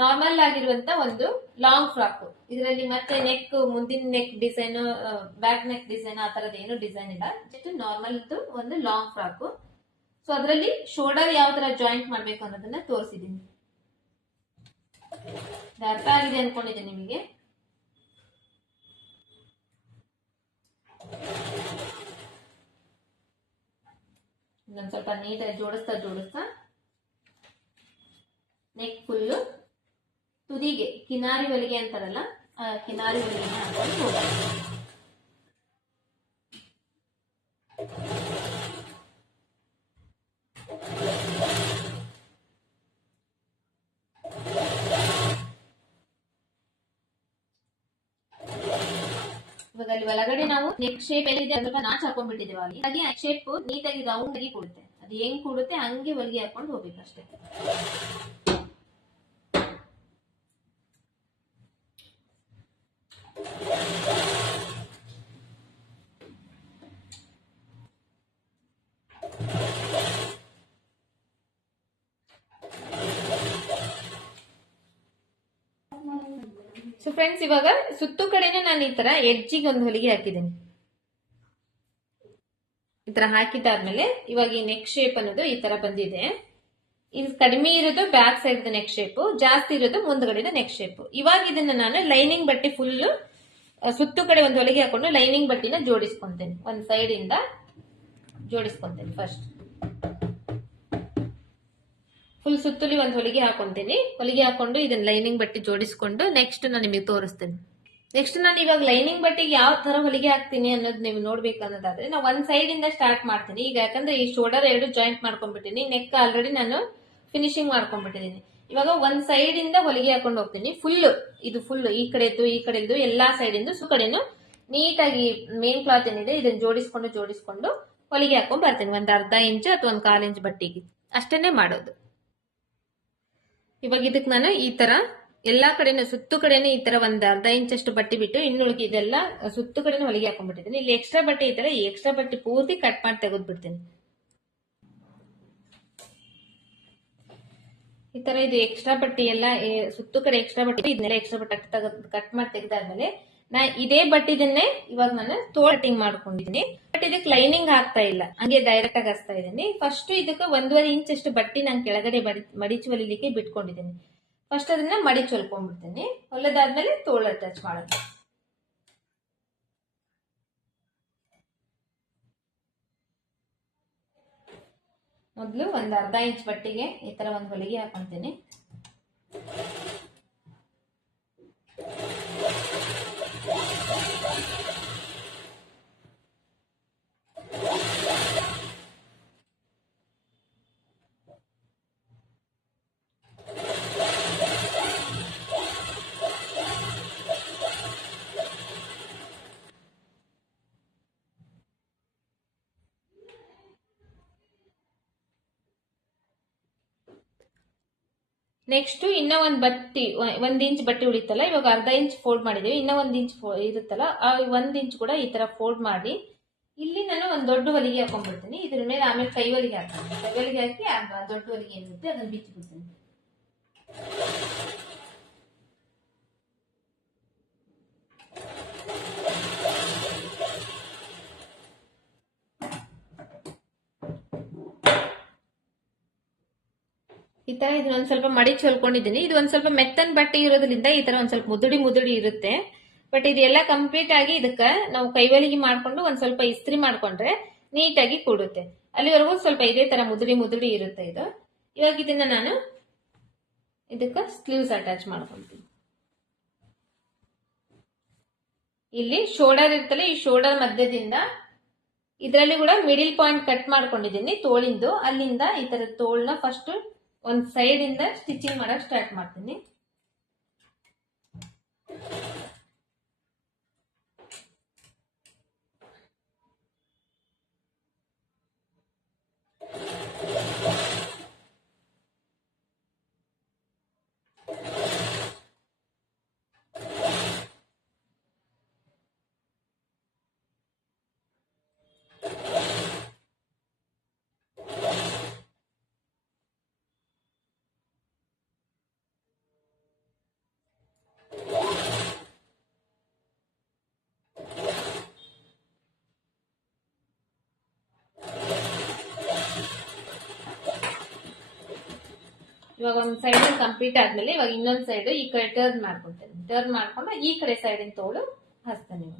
ನಾರ್ಮಲ್ ಆಗಿರುವಂತ ಒಂದು ಲಾಂಗ್ ಫ್ರಾಕ್. ಇದರಲ್ಲಿ ಮತ್ತೆ ನೆಕ್, ಮುಂದಿನ neck design, back neck design ಆ ತರದ ಏನು ಡಿಸೈನ್ ಇಲ್ಲ, ಜಸ್ಟ್ ನಾರ್ಮಲ್ ಒಂದು ಲಾಂಗ್ ಫ್ರಾಕ್. ಸೊ ಅದರಲ್ಲಿ ಶೋಲ್ಡರ್ ಯಾವ ತರ ಜಾಯಿಂಟ್ ಮಾಡ್ಬೇಕು ಅನ್ನೋದನ್ನ ತೋರಿಸಿದೀನಿ. ಅರ್ಥ ಆಗಿದೆ ಅನ್ಕೊಂಡಿದ್ದೀನಿ ನಿಮಗೆ. ಇನ್ನೊಂದ್ ಸ್ವಲ್ಪ ನೀಟಾಗಿ ಜೋಡಿಸ್ತಾ ನೆಕ್ ಫುಲ್ಲು ತುದಿಗೆ ಕಿನಾರಿ ಹೊಲಿಗೆ ಅಂತಾರಲ್ಲ, ಆ ಕಿನಾರಿ ಹೊಲಿಗೆನ ಹಾಕೊಂಡು ಹೋಗೋದು. ಇವಾಗ ಅಲ್ಲಿ ಒಳಗಡೆ ನಾವು ನೆಕ್ ಶೇಪ್ ಏನಿದೆ ಅದನ್ನ ನಾಚ್ ಹಾಕೊಂಡ್ಬಿಟ್ಟಿದ್ದೇವೆ. ಹಾಗಾಗಿ ಆ ಶೇಪ್ ನೀಟಾಗಿ ರೌಂಡ್ ಆಗಿ ಕೊಡುತ್ತೆ. ಅದು ಹೆಂಗ್ ಕೊಡುತ್ತೆ ಹಂಗೆ ಹೊಲಿಗೆ ಹಾಕೊಂಡು ಹೋಗ್ಬೇಕಷ್ಟೇ. ಸೊ ಫ್ರೆಂಡ್ಸ್, ಇವಾಗ ಸುತ್ತು ಕಡೆನೆ ನಾನು ಈ ತರ ಎಡ್ಜಿಗೆ ಒಂದು ಹೊಲಿಗೆ ಹಾಕಿದ್ದೇನೆ. ಈ ತರ ಹಾಕಿದ್ದಾದ್ಮೇಲೆ ಇವಾಗ ಈ ನೆಕ್ ಶೇಪ್ ಅನ್ನೋದು ಈ ತರ ಬಂದಿದೆ. ಇದು ಕಡಿಮೆ ಇರೋದು ಬ್ಯಾಕ್ ಸೈಡ್ ನೆಕ್ ಶೇಪ್, ಜಾಸ್ತಿ ಇರೋದು ಮುಂದ್ಗಡೆ ನೆಕ್ ಶೇಪ್. ಇವಾಗ ಇದನ್ನ ನಾನು ಲೈನಿಂಗ್ ಬಟ್ಟೆ ಫುಲ್ ಸುತ್ತು ಕಡೆ ಒಂದು ಹೊಲಿಗೆ ಹಾಕೊಂಡು ಲೈನಿಂಗ್ ಬಟ್ಟೆನ ಜೋಡಿಸ್ಕೊಂತೇನೆ. ಒಂದ್ ಸೈಡ್ ಇಂದ ಜೋಡಿಸ್ಕೊಂತೇನೆ. ಫಸ್ಟ್ ಫುಲ್ ಸುತ್ತಲಿ ಒಂದು ಹೊಲಿಗೆ ಹಾಕೊಂತೀನಿ. ಹೊಲಿಗೆ ಹಾಕೊಂಡು ಇದನ್ನ ಲೈನಿಂಗ್ ಬಟ್ಟೆ ಜೋಡಿಸ್ಕೊಂಡು ನೆಕ್ಸ್ಟ್ ನಾನು ನಿಮಗೆ ತೋರಿಸ್ತೇನೆ. ನೆಕ್ಸ್ಟ್ ನಾನು ಇವಾಗ ಲೈನಿಂಗ್ ಬಟ್ಟೆಗೆ ಯಾವ ತರ ಹೊಲಿಗೆ ಹಾಕ್ತೀನಿ ಅನ್ನೋದು ನೀವು ನೋಡ್ಬೇಕು ಅನ್ನೋದಾದ್ರೆ ನಾವು ಒಂದ್ ಸೈಡ್ ಇಂದ ಸ್ಟಾರ್ಟ್ ಮಾಡ್ತೀನಿ. ಈಗ ಯಾಕಂದ್ರೆ ಈ ಶೋಲ್ಡರ್ ಎರಡು ಜಾಯಿಂಟ್ ಮಾಡ್ಕೊಂಡ್ಬಿಟ್ಟಿನಿ, ನೆಕ್ ಆಲ್ರೆಡಿ ನಾನು ಫಿನಿಶಿಂಗ್ ಮಾಡ್ಕೊಂಡ್ಬಿಟ್ಟಿದ್ದೀನಿ. ಇವಾಗ ಒಂದ್ ಸೈಡ್ ಇಂದ ಹೊಲಿಗೆ ಹಾಕೊಂಡು ಹೋಗ್ತೀನಿ. ಫುಲ್ ಈ ಕಡೆದು ಎಲ್ಲಾ ಸೈಡ್ ಇಂದ ಕಡೆನು ನೀಟಾಗಿ ಮೇನ್ ಕ್ಲಾತ್ ಏನಿದೆ ಇದನ್ನ ಜೋಡಿಸ್ಕೊಂಡು ಹೊಲಿಗೆ ಹಾಕೊಂಡ್ ಬರ್ತೀನಿ. ಒಂದ್ ಅರ್ಧ ಇಂಚ್ ಅಥವಾ ಒಂದ್ 1/4 ಇಂಚ್ ಬಟ್ಟೆಗೆ ಅಷ್ಟೇನೆ ಮಾಡೋದು. ಇವಾಗ ಇದಕ್ಕೆ ನಾನು ಈ ತರ ಎಲ್ಲಾ ಕಡೆನೂ ಸುತ್ತು ಕಡೆನೂ ಈ ತರ ಒಂದ್ ಅರ್ಧ ಇಂಚ್ ಅಷ್ಟು ಬಟ್ಟೆ ಬಿಟ್ಟು ಇನ್ನುಳಿಕೆ ಇದೆಲ್ಲ ಸುತ್ತು ಕಡೆನೂ ಹೊಲಿಗೆ ಹಾಕೊಂಡ್ಬಿಟ್ಟಿದ್ದೀನಿ. ಇಲ್ಲಿ ಎಕ್ಸ್ಟ್ರಾ ಬಟ್ಟೆ ಈ ತರ ಈ ಎಕ್ಸ್ಟ್ರಾ ಬಟ್ಟೆ ಪೂರ್ತಿ ಕಟ್ ಮಾಡಿ ತೆಗೆದ್ಬಿಡ್ತೀನಿ. ಈ ತರ ಇದು ಎಕ್ಸ್ಟ್ರಾ ಬಟ್ಟೆ ಎಲ್ಲ ಸುತ್ತು ಕಡೆ ಎಕ್ಸ್ಟ್ರಾ ಬಟ್ಟೆ ಇದನ್ನೆಲ್ಲ ಎಕ್ಸ್ಟ್ರಾ ಬಟ್ಟೆ ಕಟ್ ಮಾಡಿ ತೆಗೆದಾದ್ಮೇಲೆ ನಾ ಇದೇ ಬಟ್ಟಿದನ್ನೇ ಇವಾಗ ನಾನು ಕಟಿಂಗ್ ಮಾಡ್ಕೊಂಡಿದ್ದೀನಿ. ಬಟ್ ಇದಕ್ಕೆ ಲೈನಿಂಗ್ ಹಾಕ್ತಾ ಇಲ್ಲ, ಹಂಗೆ ಡೈರೆಕ್ಟ್ ಆಗಿ ಹಚ್ತಾ ಇದ್ದೀನಿ. ಫಸ್ಟ್ ಇದಕ್ಕೆ 1.5 ಇಂಚ್ ಅಷ್ಟು ಬಟ್ಟೆ ನಾನು ಕೆಳಗಡೆ ಮಡಿಚಿ ಹೊಲಿಲಿಕ್ಕೆ ಬಿಟ್ಕೊಂಡಿದ್ದೀನಿ. ಫಸ್ಟ್ ಅದನ್ನ ಮಡಿಚಿ ಹೊಲ್ಕೊಂಡ್ಬಿಡ್ತೀನಿ. ಹೊಲದಾದ್ಮೇಲೆ ತೋಳ ಅಟ್ಯಾಚ್ ಮಾಡೋದು. ಮೊದಲು ಒಂದ್ ಅರ್ಧ ಇಂಚ್ ಬಟ್ಟೆಗೆ ಈ ತರ ಒಂದು ಹೊಲಿಗೆ ಹಾಕೊಂತೀನಿ. ನೆಕ್ಸ್ಟ್ ಇನ್ನ ಒಂದ್ ಇಂಚ್ ಬಟ್ಟೆ ಉಳಿತಲ್ಲ, ಇವಾಗ ಅರ್ಧ ಇಂಚ್ ಫೋಲ್ಡ್ ಮಾಡಿದೀವಿ. ಇನ್ನ 1 ಇಂಚ್ ಇರುತ್ತಲ್ಲ, ಆ 1 ಇಂಚ್ ಕೂಡ ಈ ತರ ಫೋಲ್ಡ್ ಮಾಡಿ ಇಲ್ಲಿ ನಾನು ಒಂದ್ ದೊಡ್ಡ ಹೊಲಿಗೆ ಹಾಕೊಂಡ್ಬಿಡ್ತೀನಿ. ಇದ್ರ ಮೇಲೆ ಆಮೇಲೆ ಕೈ ಹೊಲಿಗೆ ಹಾಕ್ತೀನಿ. ಕೈ ಹೊಲಿಗೆ ಹಾಕಿ ದೊಡ್ಡ ಹೊಲಿಗೆ ಏನಿರುತ್ತೆ ಅದನ್ನ ಬಿಚ್ಚಿಬಿಡ್ತೀನಿ. ಈ ತರ ಇದನ್ನೊಂದ್ ಸ್ವಲ್ಪ ಮಡಿಚಿ ಹೊಲ್ಕೊಂಡಿದ್ದೀನಿ. ಇದು ಒಂದ್ ಸ್ವಲ್ಪ ಮೆತ್ತನ್ ಬಟ್ಟೆ ಇರೋದ್ರಿಂದ ಈ ತರ ಒಂದ್ ಸ್ವಲ್ಪ ಮುದುಡಿ ಇರುತ್ತೆ. ಬಟ್ ಇದೆಲ್ಲ ಕಂಪ್ಲೀಟ್ ಆಗಿ ಇದಕ್ಕ ನಾವು ಕೈವಲಿಗೆ ಮಾಡ್ಕೊಂಡು ಒಂದ್ ಸ್ವಲ್ಪ ಇಸ್ತ್ರಿ ಮಾಡ್ಕೊಂಡ್ರೆ ನೀಟಾಗಿ ಕೂಡುತ್ತೆ. ಅಲ್ಲಿವರೆಗೂ ಸ್ವಲ್ಪ ಇದೇ ತರ ಮುದುಡಿ ಇರುತ್ತೆ ಇದು. ಇವಾಗ ಇದನ್ನ ನಾನು ಇದಕ್ಕ ಸ್ಲೀವ್ಸ್ ಅಟ್ಯಾಚ್ ಮಾಡ್ಕೊಂತೀನಿ. ಇಲ್ಲಿ ಶೋಲ್ಡರ್ ಇರ್ತಲ್ಲ, ಈ ಶೋಲ್ಡರ್ ಮಧ್ಯದಿಂದ ಇದರಲ್ಲಿ ಕೂಡ ಮಿಡಿಲ್ ಪಾಯಿಂಟ್ ಕಟ್ ಮಾಡ್ಕೊಂಡಿದ್ದೀನಿ ತೋಳಿಂದು. ಅಲ್ಲಿಂದ ಈ ತರ ತೋಳ್ನ ಫಸ್ಟ್ ಒಂದ್ ಸೈಡ್ ಇಂದ ಸ್ಟಿಚಿಂಗ್ ಮಾಡಕ್ ಸ್ಟಾರ್ಟ್ ಮಾಡ್ತೀನಿ. ಇವಾಗ ಒಂದು ಸೈಡ್ ಕಂಪ್ಲೀಟ್ ಆದ್ಮೇಲೆ ಇವಾಗ ಇನ್ನೊಂದು ಸೈಡ್ ಈ ಕಡೆ ಟರ್ನ್ ಮಾಡ್ಕೊತೇನೆ. ಟರ್ನ್ ಮಾಡ್ಕೊಂಡು ಈ ಕಡೆ ಸೈಡಿನ ತೋಳು ಹಚ್ತೇನೆ.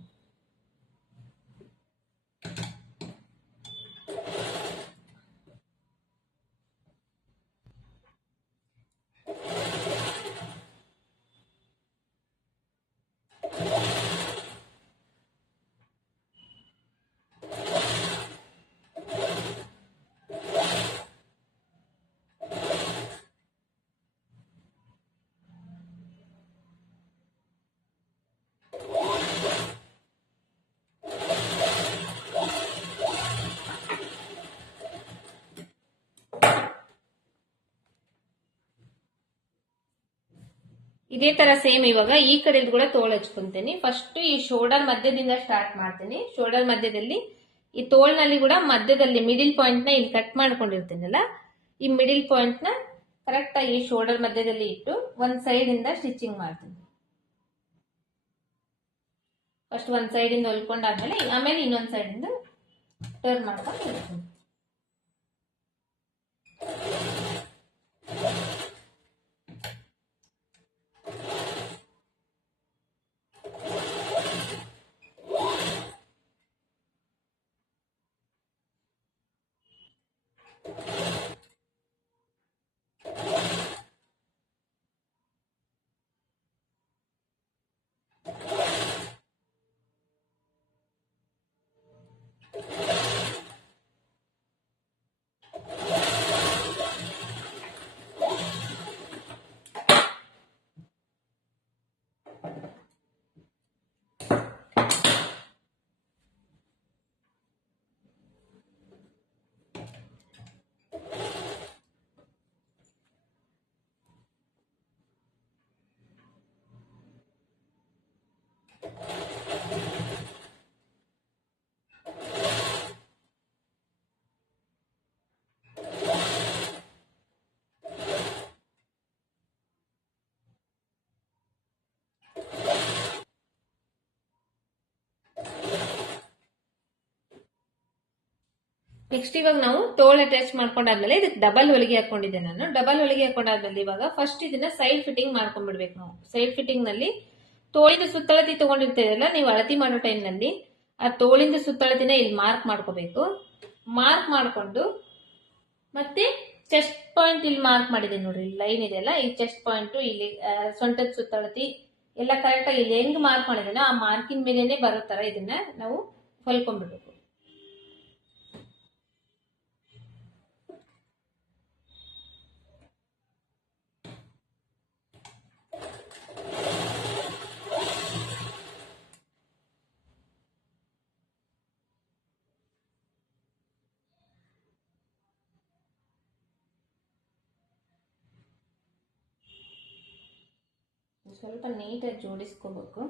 ಇದೇ ತರ ಸೇಮ್ ಇವಾಗ ಈ ಕಡೆದು ಕೂಡ ತೋಳು ಹಚ್ಕೊಂತೀನಿ. ಫಸ್ಟ್ ಈ ಶೋಲ್ಡರ್ ಮಧ್ಯದಿಂದ ಸ್ಟಾರ್ಟ್ ಮಾಡ್ತೀನಿ. ಶೋಲ್ಡರ್ ಮಧ್ಯದಲ್ಲಿ ಈ ತೋಳ್ನಲ್ಲಿ ಕೂಡ ಮಧ್ಯದಲ್ಲಿ ಮಿಡಿಲ್ ಪಾಯಿಂಟ್ ನ ಇಲ್ಲಿ ಕಟ್ ಮಾಡ್ಕೊಂಡಿರ್ತೀನಲ್ಲ, ಈ ಮಿಡಿಲ್ ಪಾಯಿಂಟ್ ನ ಕರೆಕ್ಟ್ ಆಗಿ ಶೋಲ್ಡರ್ ಮಧ್ಯದಲ್ಲಿ ಇಟ್ಟು ಒಂದ್ ಸೈಡ್ ಇಂದ ಸ್ಟಿಚಿಂಗ್ ಮಾಡ್ತೀನಿ. ಫಸ್ಟ್ ಒಂದ್ ಸೈಡ್ ಇಂದ ಹೊಲ್ಕೊಂಡಾದ್ಮೇಲೆ ಆಮೇಲೆ ಇನ್ನೊಂದ್ ಸೈಡ್ ಇಂದ ಟರ್ನ್ ಮಾಡ್ಕೊಂಡು ಇರ್ತೀನಿ. ನೆಕ್ಸ್ಟ್ ಇವಾಗ ನಾವು ತೋಳ್ ಅಟ್ಯಾಚ್ ಮಾಡ್ಕೊಂಡಾದ್ಮೇಲೆ ಇದಕ್ಕೆ ಡಬಲ್ ಹೊಲಿಗೆ ಹಾಕೊಂಡಿದ್ದೆ ನಾನು. ಡಬಲ್ ಹೊಲಿಗೆ ಹಾಕೊಂಡಾದ್ಮೇಲೆ ಇವಾಗ ಫಸ್ಟ್ ಇದನ್ನ ಸೈಡ್ ಫಿಟ್ಟಿಂಗ್ ಮಾಡ್ಕೊಂಡ್ಬಿಡ್ಬೇಕು ನಾವು. ಸೈಡ್ ಫಿಟ್ಟಿಂಗ್ ನಲ್ಲಿ ತೋಳಿನ ಸುತ್ತಳತಿ ತಗೊಂಡಿರ್ತೀರಲ್ಲ ನೀವು ಅಳತಿ ಮಾಡೋ ಟೈಮ್ ನಲ್ಲಿ ಆ ತೋಳಿಂದ ಸುತ್ತಳತಿನ ಇಲ್ಲಿ ಮಾರ್ಕ್ ಮಾಡ್ಕೋಬೇಕು. ಮಾರ್ಕ್ ಮಾಡ್ಕೊಂಡು ಮತ್ತೆ ಚೆಸ್ಟ್ ಪಾಯಿಂಟ್ ಇಲ್ಲಿ ಮಾರ್ಕ್ ಮಾಡಿದೆ ನೋಡ್ರಿ, ಲೈನ್ ಇದೆಯಲ್ಲ ಈ ಚೆಸ್ಟ್ ಪಾಯಿಂಟ್ ಇಲ್ಲಿ ಸೊಂಟದ ಸುತ್ತಳತಿ ಎಲ್ಲ ಕರೆಕ್ಟ್ ಆಗಿ ಇಲ್ಲಿ ಹೆಂಗ್ ಮಾರ್ಕ್ ಮಾಡಿದೇನೋ ಆ ಮಾರ್ಕಿನ ಮೇಲೆನೆ ಬರೋ ತರ ಇದನ್ನ ನಾವು ಹೊಲ್ಕೊಂಡ್ಬಿಡ್ಬೇಕು. ಸ್ವಲ್ಪ ನೀಟಾಗಿ ಜೋಡಿಸ್ಕೋಬೇಕು.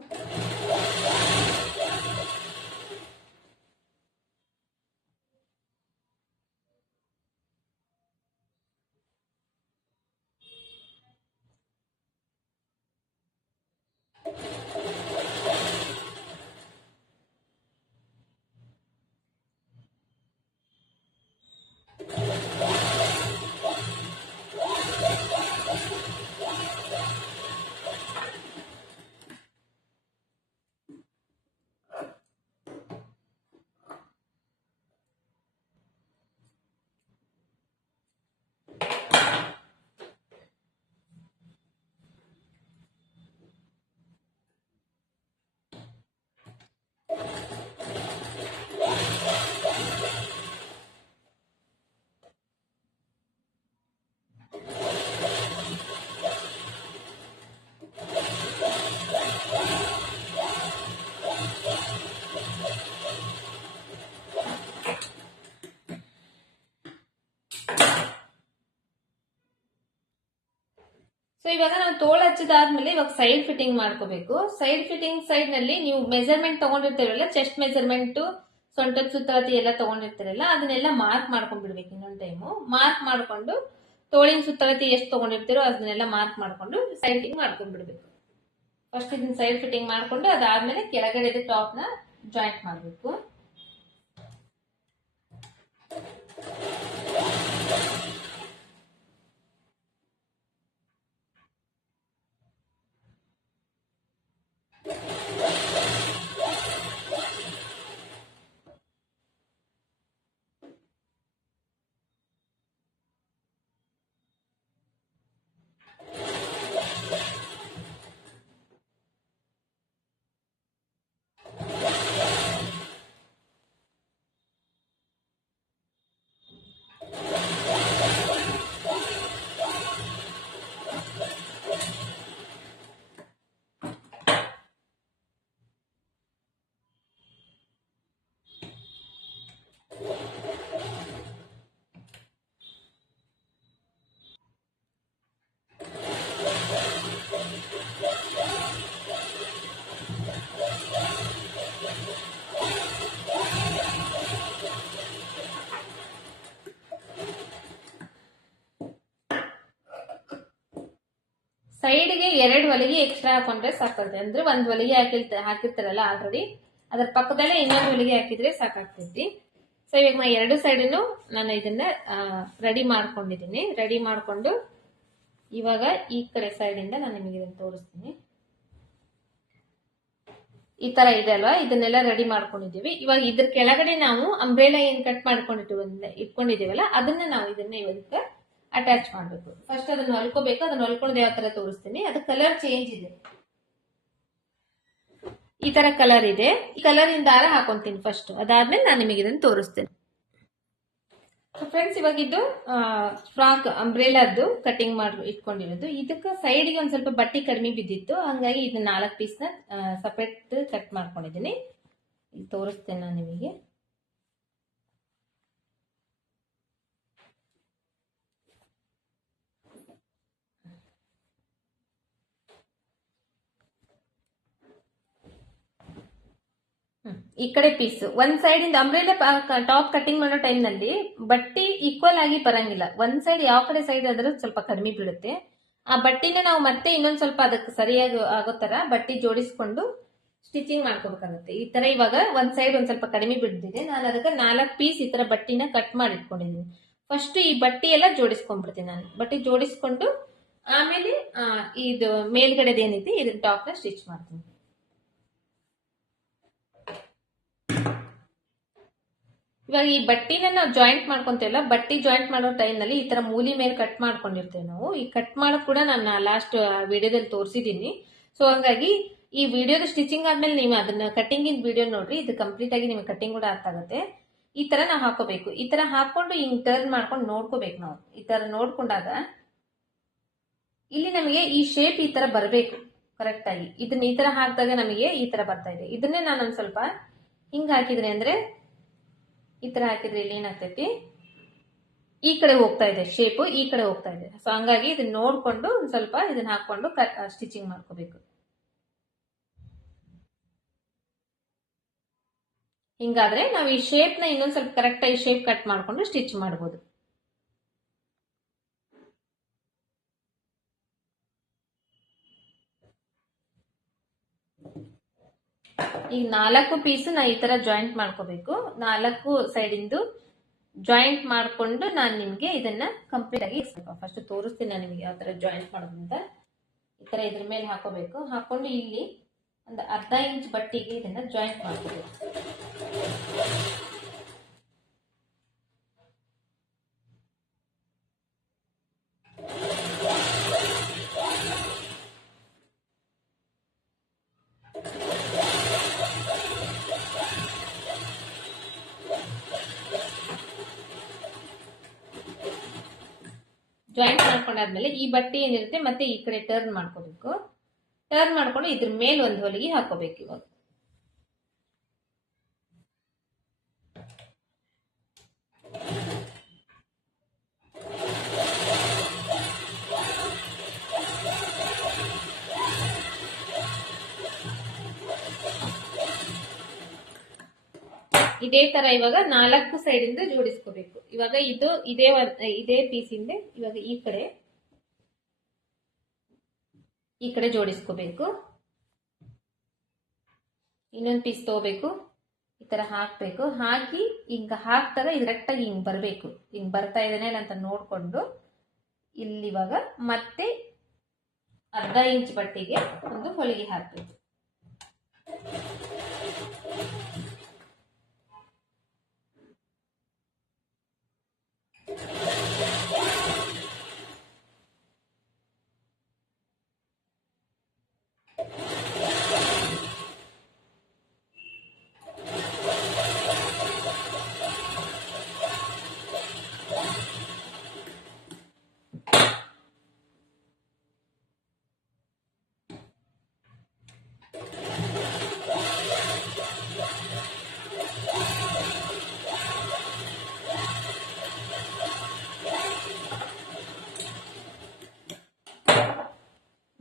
ಸೊ ಇವಾಗ ನಾವು ತೋಳು ಹಚ್ಚಿದಾದ್ಮೇಲೆ ಇವಾಗ ಸೈಡ್ ಫಿಟ್ಟಿಂಗ್ ಮಾಡ್ಕೋಬೇಕು. ಸೈಡ್ ಫಿಟ್ಟಿಂಗ್ ಸೈಡ್ ನಲ್ಲಿ ನೀವು ಮೆಜರ್ಮೆಂಟ್ ತಗೊಂಡಿರ್ತೀರಲ್ಲ, ಚೆಸ್ಟ್ ಮೆಜರ್ಮೆಂಟ್, ಸೊಂಟದ ಸುತ್ತಳತಿ ಎಲ್ಲ ತಗೊಂಡಿರ್ತೀರಲ್ಲ ಅದನ್ನೆಲ್ಲ ಮಾರ್ಕ್ ಮಾಡ್ಕೊಂಡ್ಬಿಡ್ಬೇಕು. ಇನ್ನೊಂದು ಟೈಮು ಮಾರ್ಕ್ ಮಾಡ್ಕೊಂಡು ತೋಳಿನ ಸುತ್ತಳತಿ ಎಷ್ಟು ತಗೊಂಡಿರ್ತೀರೋ ಅದನ್ನೆಲ್ಲ ಮಾರ್ಕ್ ಮಾಡ್ಕೊಂಡು ಸೈಡ್ ಫಿಟ್ಟಿಂಗ್ ಮಾಡ್ಕೊಂಡ್ಬಿಡ್ಬೇಕು. ಫಸ್ಟ್ ಇದನ್ನ ಸೈಡ್ ಫಿಟ್ಟಿಂಗ್ ಮಾಡ್ಕೊಂಡು ಅದಾದ್ಮೇಲೆ ಕೆಳಗಡೆ ಟಾಪ್ ನ ಜಾಯಿಂಟ್ ಮಾಡ್ಬೇಕು. ಹೊಲಿಗೆ ಎಕ್ಸ್ಟ್ರಾ ಹಾಕೊಂಡ್ರೆ ಸಾಕಾಗುತ್ತೆ. ಅಂದ್ರೆ ಒಂದ್ ಹೊಲಿಗೆ ಹಾಕಿರ್ತಾರಲ್ಲ ಆಲ್ರೆಡಿ, ಅದ್ರ ಪಕ್ಕದಲ್ಲೇ ಇನ್ನೊಂದು ಹೊಲಿಗೆ ಹಾಕಿದ್ರೆ ಸಾಕಾಗ್ತೈತಿ. ಸೊ ಇವಾಗ ನಾ ಎರಡು ಸೈಡ್ನು ನಾನು ಇದನ್ನ ರೆಡಿ ಮಾಡ್ಕೊಂಡಿದ್ದೀನಿ. ರೆಡಿ ಮಾಡ್ಕೊಂಡು ಇವಾಗ ಈ ಕಡೆ ಸೈಡ್ ಇಂದ ನಾನು ನಿಮಗೆ ಇದನ್ನ ತೋರಿಸ್ತೀನಿ. ಈ ತರ ಇದೆ ಅಲ್ವಾ, ಇದನ್ನೆಲ್ಲ ರೆಡಿ ಮಾಡ್ಕೊಂಡಿದೀವಿ. ಇವಾಗ ಇದ್ರ ಕೆಳಗಡೆ ನಾವು ಅಂಬ್ರೆಲಾ ಏನ್ ಕಟ್ ಇಟ್ಕೊಂಡಿದೀವಲ್ಲ ಅದನ್ನ ನಾವು ಇದನ್ನ ಇವಕ್ಕೆ ಅಟ್ಯಾಚ್ ಮಾಡ್ಬೇಕು. ಫಸ್ಟ್ ಅದನ್ನ ಹೊಲ್ಕೋಬೇಕು. ಅದನ್ನ ಹೊಲ್ಕೊಳ್ಳೋದು ಯಾವ ತರ ತೋರಿಸ್ತೀನಿ. ಅದು ಕಲರ್ ಚೇಂಜ್ ಇದೆ, ಈ ತರ ಕಲರ್ ಇದೆ. ಈ ಕಲರ್ ಇಂದ ದಾರ ಹಾಕೊಂತೀನಿ ಫಸ್ಟ್, ಅದಾದ್ಮೇಲೆ ನಾನು ನಿಮಗೆ ಇದನ್ನ ತೋರಿಸ್ತೇನೆ. ಫ್ರೆಂಡ್ಸ್, ಇವಾಗ ಇದು ಫ್ರಾಕ್ ಅಂಬ್ರೆಲಾದ್ದು ಕಟಿಂಗ್ ಮಾಡಿ ಇಟ್ಕೊಂಡಿರೋದು. ಇದಕ್ಕೆ ಸೈಡ್ಗೆ ಒಂದ್ ಸ್ವಲ್ಪ ಬಟ್ಟೆ ಕಡಿಮೆ ಬಿದ್ದಿತ್ತು, ಹಂಗಾಗಿ ಇದನ್ನ 4 ಪೀಸ್ನ ಸಪರೇಟ್ ಕಟ್ ಮಾಡ್ಕೊಂಡಿದ್ದೀನಿ. ಇಲ್ಲಿ ತೋರಿಸ್ತೇನೆ ನಾನು ನಿಮಗೆ. ಈ ಕಡೆ ಪೀಸ್ ಒಂದ್ ಸೈಡ್ ಇಂದ ಅಂಬ್ರೆಲಾ ಟಾಪ್ ಕಟಿಂಗ್ ಮಾಡೋ ಟೈಮ್ ನಲ್ಲಿ ಬಟ್ಟಿ ಈಕ್ವಲ್ ಆಗಿ ಬರಂಗಿಲ್ಲ. ಒಂದ್ ಸೈಡ್ ಯಾವ ಕಡೆ ಸೈಡ್ ಆದ್ರೂ ಸ್ವಲ್ಪ ಕಡಿಮೆ ಬೀಳುತ್ತೆ. ಆ ಬಟ್ಟಿನ ನಾವು ಮತ್ತೆ ಇನ್ನೊಂದ್ ಸ್ವಲ್ಪ ಅದಕ್ಕೆ ಸರಿಯಾಗಿ ಆಗೋ ತರ ಬಟ್ಟಿ ಜೋಡಿಸ್ಕೊಂಡು ಸ್ಟಿಚಿಂಗ್ ಮಾಡ್ಕೋಬೇಕಾಗುತ್ತೆ. ಈ ತರ ಇವಾಗ ಒಂದ್ ಸೈಡ್ ಒಂದ್ ಸ್ವಲ್ಪ ಕಡಿಮೆ ಬಿಡ್ದಿದೆ. ನಾನು ಅದಕ್ಕೆ 4 ಪೀಸ್ ಈ ತರ ಬಟ್ಟಿನ ಕಟ್ ಮಾಡಿ ಇಟ್ಕೊಂಡಿದ್ದೀನಿ. ಫಸ್ಟ್ ಈ ಬಟ್ಟಿ ಎಲ್ಲ ಜೋಡಿಸ್ಕೊಂಡ್ಬಿಡ್ತೀನಿ. ನಾನು ಬಟ್ಟಿ ಜೋಡಿಸ್ಕೊಂಡು ಆಮೇಲೆ ಇದು ಮೇಲ್ಗಡೆದ ಏನೈತಿ ಇದ್ರ ಟಾಪ್ ನ ಸ್ಟಿಚ್ ಮಾಡ್ತೀನಿ. ಇವಾಗ ಈ ಬಟ್ಟಿನ ನಾವು ಜಾಯಿಂಟ್ ಮಾಡ್ಕೊಂತೇವಲ್ಲ, ಬಟ್ಟಿ ಜಾಯಿಂಟ್ ಮಾಡೋ ಟೈಮ್ ನಲ್ಲಿ ಈ ತರ ಮೂಲಿ ಮೇಲೆ ಕಟ್ ಮಾಡ್ಕೊಂಡಿರ್ತೇವೆ ನಾವು. ಈ ಕಟ್ ಮಾಡೋದು ಕೂಡ ನಾನು ಲಾಸ್ಟ್ ವಿಡಿಯೋದಲ್ಲಿ ತೋರಿಸಿದೀನಿ. ಸೊ ಹಂಗಾಗಿ ಈ ವಿಡಿಯೋದ ಸ್ಟಿಚಿಂಗ್ ಆದ್ಮೇಲೆ ನೀವು ಅದನ್ನ ಕಟಿಂಗ್ ಇನ್ ವಿಡಿಯೋ ನೋಡ್ರಿ, ಇದು ಕಂಪ್ಲೀಟ್ ಆಗಿ ನಿಮ್ಗೆ ಕಟಿಂಗ್ ಕೂಡ ಅರ್ಥ ಆಗುತ್ತೆ. ಈ ತರ ನಾವು ಹಾಕೋಬೇಕು. ಈ ತರ ಹಾಕೊಂಡು ಹಿಂಗ್ ಟರ್ನ್ ಮಾಡ್ಕೊಂಡು ನೋಡ್ಕೋಬೇಕು ನಾವು. ಈ ತರ ನೋಡ್ಕೊಂಡಾಗ ಇಲ್ಲಿ ನಮಗೆ ಈ ಶೇಪ್ ಈ ತರ ಬರಬೇಕು ಕರೆಕ್ಟ್ ಆಗಿ. ಇದನ್ನ ಈ ತರ ಹಾಕಿದಾಗ ನಮಗೆ ಈ ತರ ಬರ್ತಾ ಇದೆ. ಇದನ್ನೇ ನಾನು ಒಂದ್ ಸ್ವಲ್ಪ ಹಿಂಗ್ ಹಾಕಿದ್ರೆ ಅಂದ್ರೆ ಈ ತರ ಹಾಕಿದ್ರೆ ಇಲ್ಲಿ ಏನಾಗ್ತೈತಿ, ಈ ಕಡೆ ಹೋಗ್ತಾ ಇದೆ ಶೇಪ್, ಈ ಕಡೆ ಹೋಗ್ತಾ ಇದೆ. ಸೊ ಹಂಗಾಗಿ ಇದನ್ನ ನೋಡ್ಕೊಂಡು ಒಂದ್ ಸ್ವಲ್ಪ ಇದನ್ನ ಹಾಕೊಂಡು ಸ್ಟಿಚಿಂಗ್ ಮಾಡ್ಕೋಬೇಕು. ಹಿಂಗಾದ್ರೆ ನಾವು ಈ ಶೇಪ್ ನ ಇನ್ನೊಂದ್ ಸ್ವಲ್ಪ ಕರೆಕ್ಟ್ ಆಗಿ ಶೇಪ್ ಕಟ್ ಮಾಡ್ಕೊಂಡು ಸ್ಟಿಚ್ ಮಾಡಬಹುದು. ಈಗ 4 ಪೀಸ್ ನಾ ಈ ತರ ಜಾಯಿಂಟ್ ಮಾಡ್ಕೋಬೇಕು. 4 ಸೈಡ್ ಇಂದು ಜಾಯಿಂಟ್ ಮಾಡ್ಕೊಂಡು ನಾನು ನಿಮ್ಗೆ ಇದನ್ನ ಕಂಪ್ಲೀಟ್ ಆಗಿ ಫಸ್ಟ್ ತೋರಿಸ್ತೀನಿ ನಾನು ನಿಮಗೆ ಯಾವ ತರ ಜಾಯಿಂಟ್ ಮಾಡೋದಂತ. ಈ ತರ ಇದ್ರ ಮೇಲೆ ಹಾಕೋಬೇಕು. ಹಾಕೊಂಡು ಇಲ್ಲಿ ಒಂದು ಅರ್ಧ ಇಂಚ್ ಬಟ್ಟಿಗೆ ಇದನ್ನ ಜಾಯಿಂಟ್ ಮಾಡ್ಕೋಬೇಕು. ಜಾಯಿಂಟ್ ಮಾಡ್ಕೊಂಡಾದ್ಮೇಲೆ ಈ ಬಟ್ಟೆ ಏನಿರುತ್ತೆ ಮತ್ತೆ ಈ ಕಡೆ ಟರ್ನ್ ಮಾಡ್ಕೋಬೇಕು. ಟರ್ನ್ ಮಾಡ್ಕೊಂಡು ಇದ್ರ ಮೇಲೆ ಒಂದು ಹೊಲಿಗೆ ಹಾಕೋಬೇಕು. ಇವಾಗ ಇದೇ ತರ ಇವಾಗ 4 ಸೈಡ್ ಇಂದ ಜೋಡಿಸ್ಕೋಬೇಕು. ಇವಾಗ ಇದು ಇದೇ ಪೀಸ್ ಇಂದ ಇವಾಗ ಈ ಕಡೆ ಜೋಡಿಸ್ಕೋಬೇಕು. ಇನ್ನೊಂದು ಪೀಸ್ ತಗೋಬೇಕು, ಈ ತರ ಹಾಕ್ಬೇಕು. ಹಾಕಿ ಹಿಂಗ ಹಾಕ್ದಾಗ ಇದು ಕರೆಕ್ಟ್ ಆಗಿ ಹಿಂಗ್ ಬರ್ಬೇಕು. ಹಿಂಗ್ ಬರ್ತಾ ಇದೇನೆ ಅಂತ ನೋಡ್ಕೊಂಡು ಇಲ್ಲಿ ಇವಾಗ ಮತ್ತೆ ಅರ್ಧ ಇಂಚ್ ಬಟ್ಟಿಗೆ ಒಂದು ಹೊಲಿಗೆ ಹಾಕ್ಬೇಕು.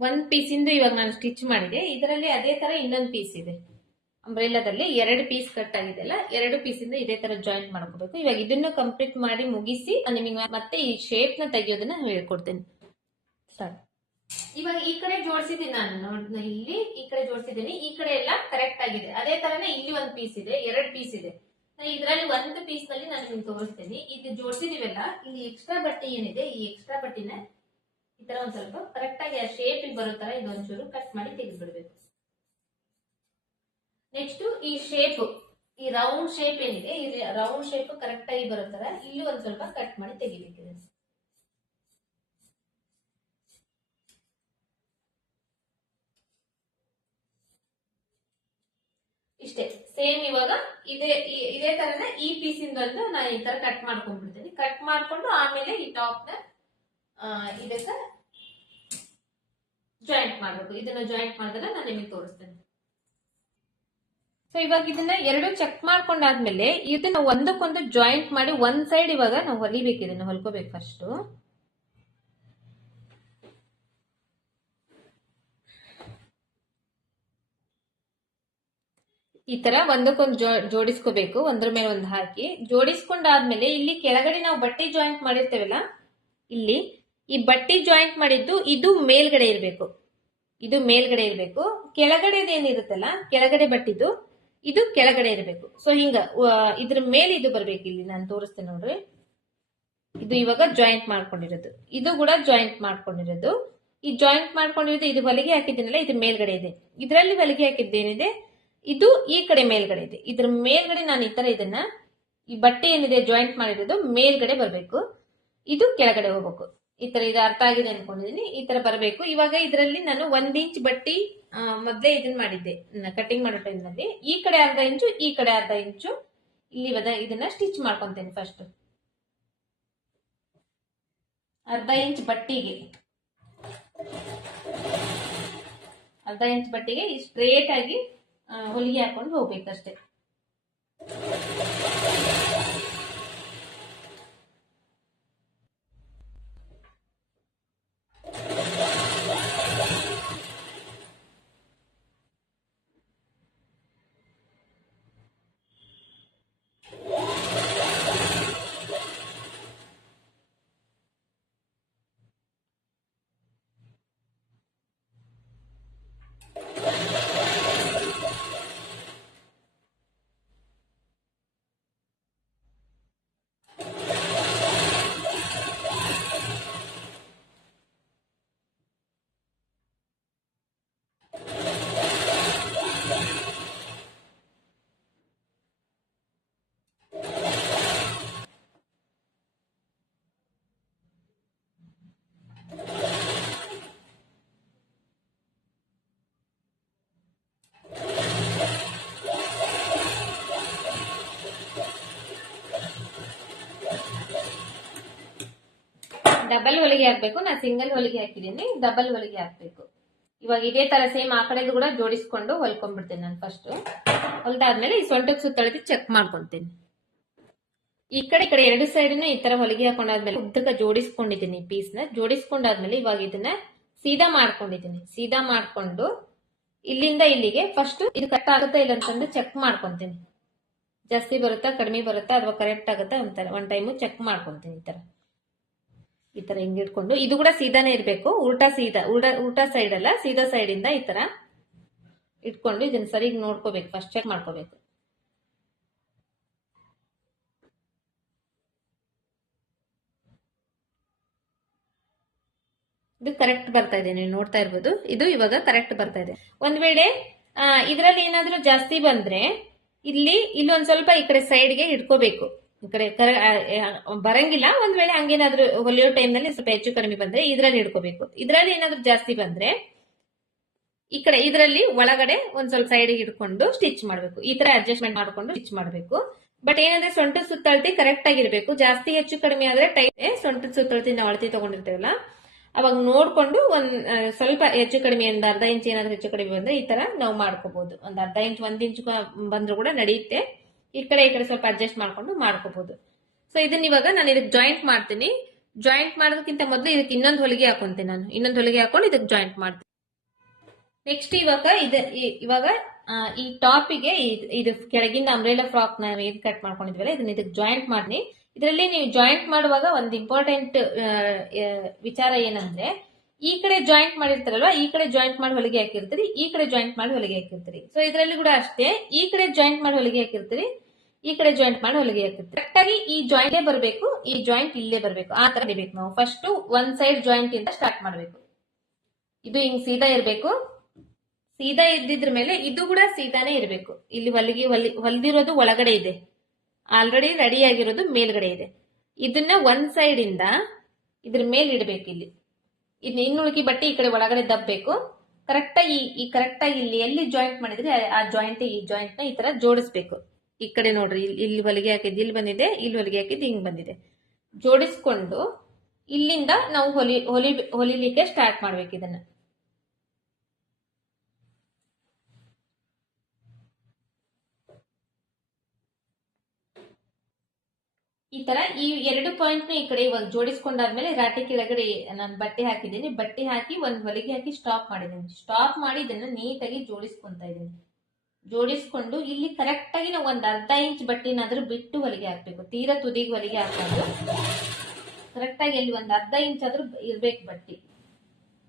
ಒಂದ್ ಪೀಸ್ ಇಂದ ಇವಾಗ ನಾನು ಸ್ಟಿಚ್ ಮಾಡಿದೆ. ಇದರಲ್ಲಿ ಅದೇ ತರ ಇನ್ನೊಂದು ಪೀಸ್ ಇದೆ. ಅಂಬ್ರೆಲಾದಲ್ಲಿ 2 ಪೀಸ್ ಕಟ್ ಆಗಿದೆ ಅಲ್ಲ, 2 ಪೀಸ್ ಇಂದ ಇದೇ ತರ ಜಾಯಿಂಟ್ ಮಾಡ್ಕೋಬೇಕು. ಇವಾಗ ಇದನ್ನು ಕಂಪ್ಲೀಟ್ ಮಾಡಿ ಮುಗಿಸಿ ನಿಮಗೆ ಮತ್ತೆ ಈ ಶೇಪ್ ನ ತೆಗಿಯೋದನ್ನ ಹೇಳ್ಕೊಡ್ತೇನೆ. ಸ್ಟಾರ್ಟ್. ಇವಾಗ ಈ ಕಡೆ ಜೋಡಿಸಿದ್ದೀನಿ ನಾನು, ಇಲ್ಲಿ ಈ ಕಡೆ ಜೋಡಿಸಿದ್ದೀನಿ, ಈ ಕಡೆ ಎಲ್ಲ ಕರೆಕ್ಟ್ ಆಗಿದೆ. ಅದೇ ತರನೇ ಇಲ್ಲಿ ಒಂದು ಪೀಸ್ ಇದೆ, 2 ಪೀಸ್ ಇದೆ. ಇದರಲ್ಲಿ ಒಂದು ಪೀಸ್ ನಲ್ಲಿ ನಾನು ನಿಮ್ಗೆ ತೋರಿಸ್ತೀನಿ. ಇದು ಜೋಡಿಸಿದೀವಲ್ಲ, ಇಲ್ಲಿ ಎಕ್ಸ್ಟ್ರಾ ಬಟ್ಟೆ ಏನಿದೆ, ಈ ಎಕ್ಸ್ಟ್ರಾ ಬಟ್ಟೆನ ಈ ತರ ಒಂದ್ ಸ್ವಲ್ಪ ಕರೆಕ್ಟ್ ಆಗಿ ಆ ಶೇಪ್ ಬರೋ ತರ ಇದೊಂಚೂರು ಕಟ್ ಮಾಡಿ ತೆಗೆದ್ಬಿಡ್ಬೇಕು. ನೆಕ್ಸ್ಟ್ ಈ ಶೇಪ್, ಈ ರೌಂಡ್ ಶೇಪ್ ಏನಿದೆ, ಈ ರೌಂಡ್ ಶೇಪ್ ಕರೆಕ್ಟ್ ಆಗಿ ಬರೋ ತರ ಇಲ್ಲಿ ಒಂದ್ ಸ್ವಲ್ಪ ಕಟ್ ಮಾಡಿ ತೆಗಿಬೇಕಿದೆ. ಇಷ್ಟೇ ಸೇಮ್. ಇವಾಗ ಇದೇ ತರನ ಈ ಪೀಸ್ ಇಂದೊಂದು ನಾನು ಈ ತರ ಕಟ್ ಮಾಡ್ಕೊಂಡ್ಬಿಡ್ತೀನಿ. ಕಟ್ ಮಾಡ್ಕೊಂಡು ಆಮೇಲೆ ಈ ಟಾಪ್ ನ ಇದಕ್ಕೆ ಜಾಯಿಂಟ್ ಮಾಡ್ಬೇಕು. ಇದನ್ನ ಜಾಯಿಂಟ್ ಮಾಡಿದ್ರೆ ನಾನು ನಿಮಗೆ ತೋರಿಸ್ತೇನೆ. ಸೊ ಇವಾಗ ಇದನ್ನ ಎರಡು ಚೆಕ್ ಮಾಡ್ಕೊಂಡಾದ್ಮೇಲೆ ಇದನ್ನ ಒಂದಕ್ಕೊಂದು ಜಾಯಿಂಟ್ ಮಾಡಿ ಒಂದ್ ಸೈಡ್ ಇವಾಗ ನಾವು ಹೊಲಿಬೇಕು. ಇದನ್ನ ಹೊಲ್ಕೋಬೇಕು ಫಸ್ಟ್. ಈ ತರ ಒಂದಕ್ಕೊಂದು ಜೋಡಿಸ್ಕೋಬೇಕು, ಒಂದ್ರ ಮೇಲೆ ಒಂದು ಹಾಕಿ ಜೋಡಿಸ್ಕೊಂಡಾದ್ಮೇಲೆ ಇಲ್ಲಿ ಕೆಳಗಡೆ ನಾವು ಬಟ್ಟೆ ಜಾಯಿಂಟ್ ಮಾಡಿರ್ತೇವಲ್ಲ, ಇಲ್ಲಿ ಈ ಬಟ್ಟೆ ಜಾಯಿಂಟ್ ಮಾಡಿದ್ದು ಇದು ಮೇಲ್ಗಡೆ ಇರಬೇಕು. ಇದು ಮೇಲ್ಗಡೆ ಇರಬೇಕು. ಕೆಳಗಡೆದೇನಿರುತ್ತಲ್ಲ, ಕೆಳಗಡೆ ಬಟ್ಟಿದ್ದು ಇದು ಕೆಳಗಡೆ ಇರಬೇಕು. ಸೊ ಹಿಂಗ ಇದ್ರ ಮೇಲೆ ಇದು ಬರ್ಬೇಕು. ಇಲ್ಲಿ ನಾನು ತೋರಿಸ್ತೇನೆ ನೋಡ್ರಿ. ಇದು ಇವಾಗ ಜಾಯಿಂಟ್ ಮಾಡ್ಕೊಂಡಿರೋದು, ಇದು ಕೂಡ ಜಾಯಿಂಟ್ ಮಾಡ್ಕೊಂಡಿರೋದು. ಈ ಜಾಯಿಂಟ್ ಮಾಡ್ಕೊಂಡಿರೋದು ಇದು ಹೊಲಿಗೆ ಹಾಕಿದ್ದೀನಲ್ಲ, ಇದು ಮೇಲ್ಗಡೆ ಇದೆ. ಇದರಲ್ಲಿ ಹೊಲಿಗೆ ಹಾಕಿದ್ದೇನಿದೆ ಇದು ಈ ಕಡೆ ಮೇಲ್ಗಡೆ ಇದೆ. ಇದ್ರ ಮೇಲ್ಗಡೆ ನಾನು ಈ ತರ ಇದನ್ನ, ಈ ಬಟ್ಟೆ ಏನಿದೆ ಜಾಯಿಂಟ್ ಮಾಡಿರೋದು ಮೇಲ್ಗಡೆ ಬರ್ಬೇಕು, ಇದು ಕೆಳಗಡೆ ಹೋಗ್ಬೇಕು. ಈ ತರ ಇದು ಅರ್ಥ ಆಗಿದೆ ಅನ್ಕೊಂಡಿದೀನಿ. ಈ ತರ ಬರಬೇಕು. ಇವಾಗ ಇದರಲ್ಲಿ ನಾನು 1 ಇಂಚ್ ಬಟ್ಟಿ ಮೊದ್ಲೇ ಇದನ್ನ ಮಾಡಿದ್ದೆ ಕಟಿಂಗ್ ಮಾಡೋ ಟೈಮ್ ನಲ್ಲಿ. ಈ ಕಡೆ ಅರ್ಧ ಇಂಚು, ಈ ಕಡೆ ಅರ್ಧ ಇಂಚು ಇಲ್ಲಿ ಇದನ್ನ ಸ್ಟಿಚ್ ಮಾಡ್ಕೊಂತೇನೆ. ಫಸ್ಟ್ ಅರ್ಧ ಇಂಚ್ ಬಟ್ಟಿಗೆ, ಅರ್ಧ ಇಂಚ್ ಬಟ್ಟಿಗೆ ಸ್ಟ್ರೇಟ್ ಆಗಿ ಹೊಲಿಗೆ ಹಾಕೊಂಡು ಹೋಗ್ಬೇಕಷ್ಟೇ. ಡಬಲ್ ಹೊಲಿಗೆ ಹಾಕ್ಬೇಕು. ನಾ ಸಿಂಗಲ್ ಹೊಲಿಗೆ ಹಾಕಿದೀನಿ, ಡಬಲ್ ಹೊಲಿಗೆ ಹಾಕ್ಬೇಕು. ಇವಾಗ ಇದೇ ತರ ಸೇಮ್ ಆ ಕಡೆದು ಕೂಡ ಜೋಡಿಸ್ಕೊಂಡು ಹೊಲ್ಕೊಂಡ್ಬಿಡ್ತೇನೆ ನಾನು. ಫಸ್ಟ್ ಹೊಲ್ದಾದ್ಮೇಲೆ ಈ ಸೊಂಟಕ್ಕೆ ಸುತ್ತಳತಿ ಚೆಕ್ ಮಾಡ್ಕೊಂತೀನಿ. ಈ ಕಡೆ ಎರಡು ಸೈಡ್ನ ಈ ತರ ಹೊಲಿಗೆ ಹಾಕೊಂಡಾದ್ಮೇಲೆ ಉದ್ದಕ್ಕೆ ಜೋಡಿಸ್ಕೊಂಡಿದ್ದೀನಿ. ಪೀಸ್ ನ ಜೋಡಿಸ್ಕೊಂಡಾದ್ಮೇಲೆ ಇವಾಗ ಇದನ್ನ ಸೀದಾ ಮಾಡ್ಕೊಂಡಿದ್ದೀನಿ. ಸೀದಾ ಮಾಡ್ಕೊಂಡು ಇಲ್ಲಿಂದ ಇಲ್ಲಿಗೆ ಫಸ್ಟ್ ಇದು ಕಟ್ ಆಗುತ್ತಾ ಇಲ್ಲ ಅಂತಂದು ಚೆಕ್ ಮಾಡ್ಕೊಂತೀನಿ. ಜಾಸ್ತಿ ಬರುತ್ತಾ ಕಡಿಮೆ ಬರುತ್ತಾ ಅಥವಾ ಕರೆಕ್ಟ್ ಆಗುತ್ತಾ ಅಂತಾರೆ ಒಂದ್ ಟೈಮು ಚೆಕ್ ಮಾಡ್ಕೊಂತೀನಿ. ಈ ತರ ಹಿಂಗ್ ಇಟ್ಕೊಂಡು, ಇದು ಕೂಡ ಸೀದಾನೇ ಇರ್ಬೇಕು. ಉಲ್ಟಾ ಸೈಡ್ ಅಲ್ಲ, ಸೀದಾ ಸೈಡ್ ಇಂದ ಈ ತರ ಇಟ್ಕೊಂಡು ಇದನ್ನ ಸರಿ ನೋಡ್ಕೋಬೇಕು. ಫಸ್ಟ್ ಚೆಕ್ ಮಾಡ್ಕೋಬೇಕು. ಇದು ಕರೆಕ್ಟ್ ಬರ್ತಾ ಇದೆ, ನೀವು ನೋಡ್ತಾ ಇರ್ಬೋದು. ಇದು ಇವಾಗ ಕರೆಕ್ಟ್ ಬರ್ತಾ ಇದೆ. ಒಂದ್ ವೇಳೆ ಇದ್ರಲ್ಲಿ ಏನಾದ್ರೂ ಜಾಸ್ತಿ ಬಂದ್ರೆ ಇಲ್ಲೊಂದ್ ಸ್ವಲ್ಪ ಈ ಕಡೆ ಸೈಡ್ಗೆ ಇಟ್ಕೋಬೇಕು. ಈ ಕಡೆ ಬರಂಗಿಲ್ಲ. ಒಂದ್ ವೇಳೆ ಹಂಗೇನಾದ್ರೂ ಹೊಲಿಯೋ ಟೈಮ್ ನಲ್ಲಿ ಸ್ವಲ್ಪ ಹೆಚ್ಚು ಕಡಿಮೆ ಬಂದ್ರೆ ಇದ್ರಲ್ಲಿ ಇಟ್ಕೋಬೇಕು. ಇದ್ರಲ್ಲಿ ಏನಾದ್ರೂ ಜಾಸ್ತಿ ಬಂದ್ರೆ ಈ ಕಡೆ ಇದರಲ್ಲಿ ಒಳಗಡೆ ಒಂದ್ ಸ್ವಲ್ಪ ಸೈಡ್ ಇಟ್ಕೊಂಡು ಸ್ಟಿಚ್ ಮಾಡ್ಬೇಕು. ಈ ತರ ಅಡ್ಜಸ್ಟ್ಮೆಂಟ್ ಮಾಡ್ಕೊಂಡು ಸ್ಟಿಚ್ ಮಾಡ್ಬೇಕು. ಬಟ್ ಏನಂದ್ರೆ ಸೊಂಟದ ಸುತ್ತಳತಿ ಕರೆಕ್ಟ್ ಆಗಿರ್ಬೇಕು. ಜಾಸ್ತಿ ಹೆಚ್ಚು ಕಡಿಮೆ ಆದ್ರೆ ಸೊಂಟದ ಸುತ್ತಳತಿ ನಾವು ಅಳತಿ ತಗೊಂಡಿರ್ತೇವಲ್ಲ, ಅವಾಗ ನೋಡ್ಕೊಂಡು ಒಂದ್ ಸ್ವಲ್ಪ ಹೆಚ್ಚು ಕಡಿಮೆ ಒಂದ್ ಅರ್ಧ ಇಂಚ್ ಏನಾದ್ರೂ ಹೆಚ್ಚು ಕಡಿಮೆ ಬಂದ್ರೆ ಈ ತರ ನಾವು ಮಾಡ್ಕೋಬಹುದು. ಒಂದ್ ಅರ್ಧ ಇಂಚ್ 1 ಇಂಚ್ ಬಂದ್ರು ಕೂಡ ನಡೆಯುತ್ತೆ. ಈ ಕಡೆ ಸ್ವಲ್ಪ ಅಡ್ಜಸ್ಟ್ ಮಾಡ್ಕೊಂಡು ಮಾಡ್ಕೋಬಹುದು. ಸೊ ಇದನ್ನ ಇವಾಗ ನಾನು ಇದಕ್ಕೆ ಜಾಯಿಂಟ್ ಮಾಡ್ತೀನಿ. ಜಾಯಿಂಟ್ ಮಾಡೋದಕ್ಕಿಂತ ಮೊದಲು ಇದಕ್ಕೆ ಇನ್ನೊಂದು ಹೊಲಿಗೆ ಹಾಕೊಂತೀನಿ. ನಾನು ಇನ್ನೊಂದು ಹೊಲಿಗೆ ಹಾಕೊಂಡು ಇದಕ್ಕೆ ಜಾಯಿಂಟ್ ಮಾಡ್ತೀನಿ. ನೆಕ್ಸ್ಟ್ ಇವಾಗ ಈ ಟಾಪಿಗೆ ಇದು ಕೆಳಗಿಂದ ಅಂಬ್ರೆಲಾ ಫ್ರಾಕ್ ನಾವು ಏನ್ ಕಟ್ ಮಾಡ್ಕೊಂಡಿದ್ವಲ್ಲ ಇದನ್ನ ಇದಕ್ಕೆ ಜಾಯಿಂಟ್ ಮಾಡಿ. ಇದರಲ್ಲಿ ನೀವು ಜಾಯಿಂಟ್ ಮಾಡುವಾಗ ಒಂದು ಇಂಪಾರ್ಟೆಂಟ್ ವಿಚಾರ ಏನಂದ್ರೆ, ಈ ಕಡೆ ಜಾಯಿಂಟ್ ಮಾಡಿರ್ತಾರಲ್ವಾ, ಈ ಕಡೆ ಜಾಯಿಂಟ್ ಮಾಡಿ ಹೊಲಿಗೆ ಹಾಕಿರ್ತೀರಿ, ಈ ಕಡೆ ಜಾಯಿಂಟ್ ಮಾಡಿ ಹೊಲಿಗೆ ಹಾಕಿರ್ತೀರಿ. ಸೊ ಇದರಲ್ಲಿ ಕೂಡ ಅಷ್ಟೇ, ಈ ಕಡೆ ಜಾಯಿಂಟ್ ಮಾಡಿ ಹೊಲಿಗೆ ಹಾಕಿರ್ತೀರಿ, ಈ ಕಡೆ ಜಾಯಿಂಟ್ ಮಾಡಿ ಹೊಲಿಗೆ ಹಾಕಿರ್ತೀರಿ. ಕರೆಕ್ಟ್ ಆಗಿ ಈ ಜಾಯಿಂಟ್ ಬರಬೇಕು, ಈ ಜಾಯಿಂಟ್ ಇಲ್ಲೇ ಬರಬೇಕು, ಆ ತರ ಬೇಕು. ನಾವು ಫಸ್ಟ್ ಒಂದ್ ಸೈಡ್ ಜಾಯಿಂಟ್ ಇಂದ ಸ್ಟಾರ್ಟ್ ಮಾಡಬೇಕು. ಇದು ಹಿಂಗ್ ಸೀದಾ ಇರಬೇಕು. ಸೀದಾ ಇದ್ದಿದ್ರ ಮೇಲೆ ಇದು ಕೂಡ ಸೀದಾನೇ ಇರಬೇಕು. ಇಲ್ಲಿ ಹೊಲಿದಿರೋದು ಒಳಗಡೆ ಇದೆ, ಆಲ್ರೆಡಿ ರೆಡಿ ಆಗಿರೋದು ಮೇಲ್ಗಡೆ ಇದೆ. ಇದನ್ನ ಒಂದ್ ಸೈಡ್ ಇಂದ ಇದ್ರ ಮೇಲೆ ಇಡಬೇಕು. ಇಲ್ಲಿ ಇನ್ನುಳಿಕೆ ಬಟ್ಟೆ ಈ ಕಡೆ ಒಳಗಡೆ ದಬ್ಬೇಕು. ಕರೆಕ್ಟಾಗಿ ಕರೆಕ್ಟಾಗಿ ಇಲ್ಲಿ ಎಲ್ಲಿ ಜಾಯಿಂಟ್ ಮಾಡಿದ್ರೆ ಆ ಜಾಯಿಂಟ್ ಈ ಜಾಯಿಂಟ್ ನ ಈ ತರ ಜೋಡಿಸ್ಬೇಕು. ಈ ಕಡೆ ನೋಡ್ರಿ, ಇಲ್ಲಿ ಹೊಲಿಗೆ ಹಾಕಿದ್ದು ಇಲ್ಲಿ ಬಂದಿದೆ, ಇಲ್ಲಿ ಹೊಲಿಗೆ ಹಾಕಿದ್ದು ಹಿಂಗ್ ಬಂದಿದೆ. ಜೋಡಿಸ್ಕೊಂಡು ಇಲ್ಲಿಂದ ನಾವು ಹೊಲಿಲಿಕ್ಕೆ ಸ್ಟಾರ್ಟ್ ಮಾಡ್ಬೇಕು. ಇದನ್ನ ಈ ತರ ಈ ಎರಡು ಪಾಯಿಂಟ್ ಈ ಕಡೆ ಇವಾಗ ಜೋಡಿಸ್ಕೊಂಡಾದ್ಮೇಲೆ ರಾಟಿ ಕೆಳಗಡೆ ನಾನು ಬಟ್ಟೆ ಹಾಕಿದ್ದೀನಿ. ಬಟ್ಟೆ ಹಾಕಿ ಒಂದ್ ಹೊಲಿಗೆ ಹಾಕಿ ಸ್ಟಾಪ್ ಮಾಡಿದ್ದೀನಿ. ಸ್ಟಾಪ್ ಮಾಡಿ ಇದನ್ನ ನೀಟಾಗಿ ಜೋಡಿಸ್ಕೊಂತ ಇದ್ದೀನಿ. ಜೋಡಿಸ್ಕೊಂಡು ಇಲ್ಲಿ ಕರೆಕ್ಟ್ ಆಗಿ ನಾವು ಒಂದ್ ಅರ್ಧ ಇಂಚ್ ಬಟ್ಟೆನಾದ್ರೂ ಬಿಟ್ಟು ಹೊಲಿಗೆ ಹಾಕ್ಬೇಕು. ತೀರಾ ತುದಿಗೆ ಹೊಲಿಗೆ ಹಾಕೊಂಡು ಕರೆಕ್ಟ್ ಆಗಿ ಅಲ್ಲಿ ಒಂದ್ ಅರ್ಧ ಇಂಚ್ ಆದ್ರೂ ಇರ್ಬೇಕು ಬಟ್ಟೆ.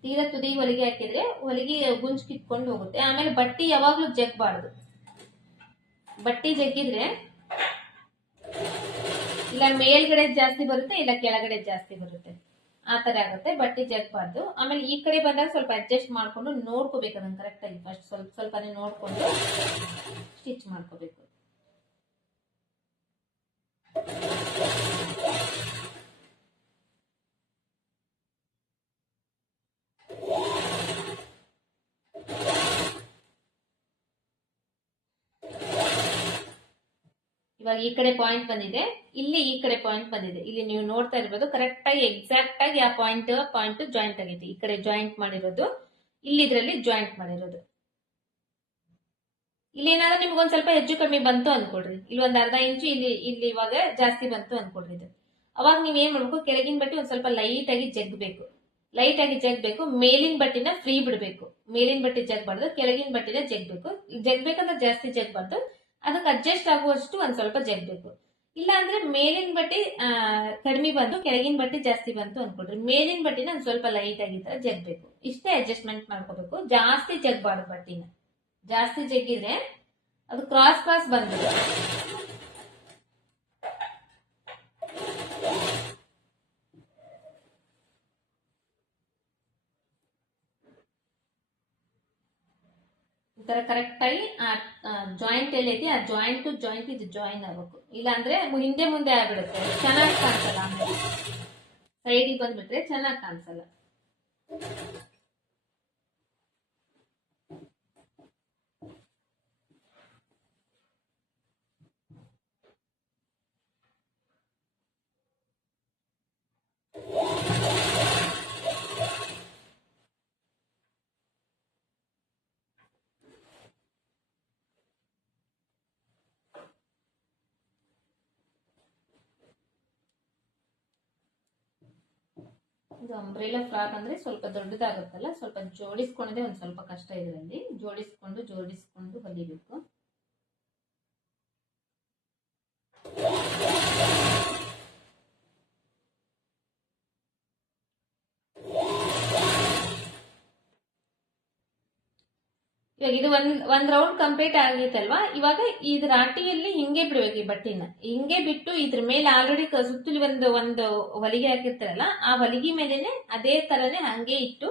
ತೀರಾ ತುದಿಗೆ ಹೊಲಿಗೆ ಹಾಕಿದ್ರೆ ಹೊಲಿಗೆ ಗುಂಜ್ ಕಿತ್ಕೊಂಡು ಹೋಗುತ್ತೆ. ಆಮೇಲೆ ಬಟ್ಟೆ ಯಾವಾಗ್ಲೂ ಜಗ್ಬಾರ್ದು. ಬಟ್ಟೆ ಜಗ್ಗಿದ್ರೆ ಇಲ್ಲ ಮೇಲ್ಗಡೆ ಜಾಸ್ತಿ ಬರುತ್ತೆ, ಇಲ್ಲ ಕೆಳಗಡೆ ಜಾಸ್ತಿ ಬರುತ್ತೆ, ಆ ತರ ಆಗುತ್ತೆ. ಬಟ್ಟೆ ಜಗ್ಬಾರ್ದು. ಆಮೇಲೆ ಈ ಕಡೆ ಬಂದಾಗ ಸ್ವಲ್ಪ ಅಡ್ಜಸ್ಟ್ ಮಾಡ್ಕೊಂಡು ನೋಡ್ಕೋಬೇಕು ಅದನ್ನ ಕರೆಕ್ಟ್ ಆಗಿ. ಫಸ್ಟ್ ಸ್ವಲ್ಪನೇ ನೋಡ್ಕೊಂಡು ಸ್ಟಿಚ್ ಮಾಡ್ಕೋಬೇಕು. ಇವಾಗ ಈ ಕಡೆ ಪಾಯಿಂಟ್ ಬಂದಿದೆ, ಇಲ್ಲಿ ಈ ಕಡೆ ಪಾಯಿಂಟ್ ಬಂದಿದೆ. ಇಲ್ಲಿ ನೀವು ನೋಡ್ತಾ ಇರ್ಬೋದು ಕರೆಕ್ಟ್ ಆಗಿ ಎಕ್ಸಾಕ್ಟ್ ಆಗಿ ಆ ಪಾಯಿಂಟ್ ಜಾಯಿಂಟ್ ಆಗೈತಿ. ಈ ಕಡೆ ಜಾಯಿಂಟ್ ಮಾಡಿರೋದು, ಇಲ್ಲಿ ಇದ್ರಲ್ಲಿ ಜಾಯಿಂಟ್ ಮಾಡಿರೋದು. ಇಲ್ಲಿ ಏನಾದ್ರೂ ನಿಮ್ಗೆ ಒಂದ್ ಸ್ವಲ್ಪ ಹೆಚ್ಚು ಕಮ್ಮಿ ಬಂತು ಅನ್ಕೊಡ್ರಿ. ಇಲ್ಲಿ ಒಂದ್ ಅರ್ಧ ಇಂಚು ಇಲ್ಲಿ ಇವಾಗ ಜಾಸ್ತಿ ಬಂತು ಅನ್ಕೊಡ್ರಿ. ಇದು ಅವಾಗ ನೀವ್ ಏನ್ ಮಾಡ್ಬೇಕು, ಕೆಳಗಿನ ಬಟ್ಟೆ ಒಂದ್ ಸ್ವಲ್ಪ ಲೈಟ್ ಆಗಿ ಜಗ್ಬೇಕು. ಲೈಟ್ ಆಗಿ ಜಗ್ಬೇಕು. ಮೇಲಿನ ಬಟ್ಟೆನ ಫ್ರೀ ಬಿಡ್ಬೇಕು. ಮೇಲಿನ ಬಟ್ಟೆ ಜಗ್ಬಾರ್ದು, ಕೆಳಗಿನ ಬಟ್ಟೆನ ಜಗ್ಬೇಕು. ಜಗ್ಬೇಕಂದ್ರೆ ಜಾಸ್ತಿ ಜಗ್ಬಾರ್ದು, ಅದಕ್ಕೆ ಅಡ್ಜಸ್ಟ್ ಆಗುವಷ್ಟು ಒಂದ್ ಸ್ವಲ್ಪ ಜಗ್ಬೇಕು. ಇಲ್ಲ ಅಂದ್ರೆ ಮೇಲಿನ ಬಟ್ಟೆ ಕಡಿಮೆ ಬಂದು ಕೆಳಗಿನ ಬಟ್ಟೆ ಜಾಸ್ತಿ ಬಂತು ಅನ್ಕೊಡ್ರಿ. ಮೇಲಿನ ಬಟ್ಟೆನ ಒಂದ್ ಸ್ವಲ್ಪ ಲೈಟ್ ಆಗಿದ್ರೆ ಜಗ್ಬೇಕು. ಇಷ್ಟೇ ಅಡ್ಜಸ್ಟ್ಮೆಂಟ್ ಮಾಡ್ಕೋಬೇಕು. ಜಾಸ್ತಿ ಜಗ್ಬಾರ್ದು ಬಟ್ಟೆನ. ಜಾಸ್ತಿ ಜಗ್ಗಿದ್ರೆ ಅದು ಕ್ರಾಸ್ ಬಂದ್ಬಿಡುತ್ತೆ. ಈ ತರ ಕರೆಕ್ಟ್ ಆಗಿ ಜಾಯಿಂಟ್ ಎಲ್ಲೈತಿ ಆ ಜಾಯಿಂಟ್ ಟು ಜಾಯಿಂಟ್ ಇದು ಜಾಯಿನ್ ಆಗ್ಬೇಕು. ಇಲ್ಲ ಅಂದ್ರೆ ಹಿಂದೆ ಮುಂದೆ ಆಗ್ಬಿಡುತ್ತೆ, ಚೆನ್ನಾಗಿ ಕಾಣಿಸಲ್ಲ. ಆಮೇಲೆ ಸೈಡಿಗೆ ಬಂದ್ಬಿಟ್ರೆ ಚೆನ್ನಾಗಿ ಕಾಣಿಸಲ್ಲ. ಇದು ಅಂಬ್ರೆಲಾ ಫ್ರಾಕ್ ಅಂದ್ರೆ ಸ್ವಲ್ಪ ದೊಡ್ಡದಾಗುತ್ತಲ್ಲ, ಸ್ವಲ್ಪ ಜೋಡಿಸ್ಕೊಳ್ಳೋದೇ ಒಂದ್ ಸ್ವಲ್ಪ ಕಷ್ಟ. ಇದರಲ್ಲಿ ಜೋಡಿಸ್ಕೊಂಡು ಹೊಲಿಬೇಕು. ಇವಾಗ ಇದು ಒಂದ್ ರೌಂಡ್ ಕಂಪ್ಲೀಟ್ ಆಗೈತಲ್ವಾ. ಇವಾಗ ಇದ್ ರಾಟಿಯಲ್ಲಿ ಹಿಂಗೆ ಬಿಡ್ಬೇಕು. ಈ ಬಟ್ಟೆನ ಹಿಂಗೆ ಬಿಟ್ಟು ಇದ್ರ ಮೇಲೆ ಆಲ್ರೆಡಿ ಸುತ್ತಲಿ ಒಂದು ಹೊಲಿಗೆ ಹಾಕಿರ್ತಾರಲ್ಲ, ಆ ಹೊಲಿಗೆ ಮೇಲೆನೆ ಅದೇ ತರನೇ ಹಂಗೆ ಇಟ್ಟು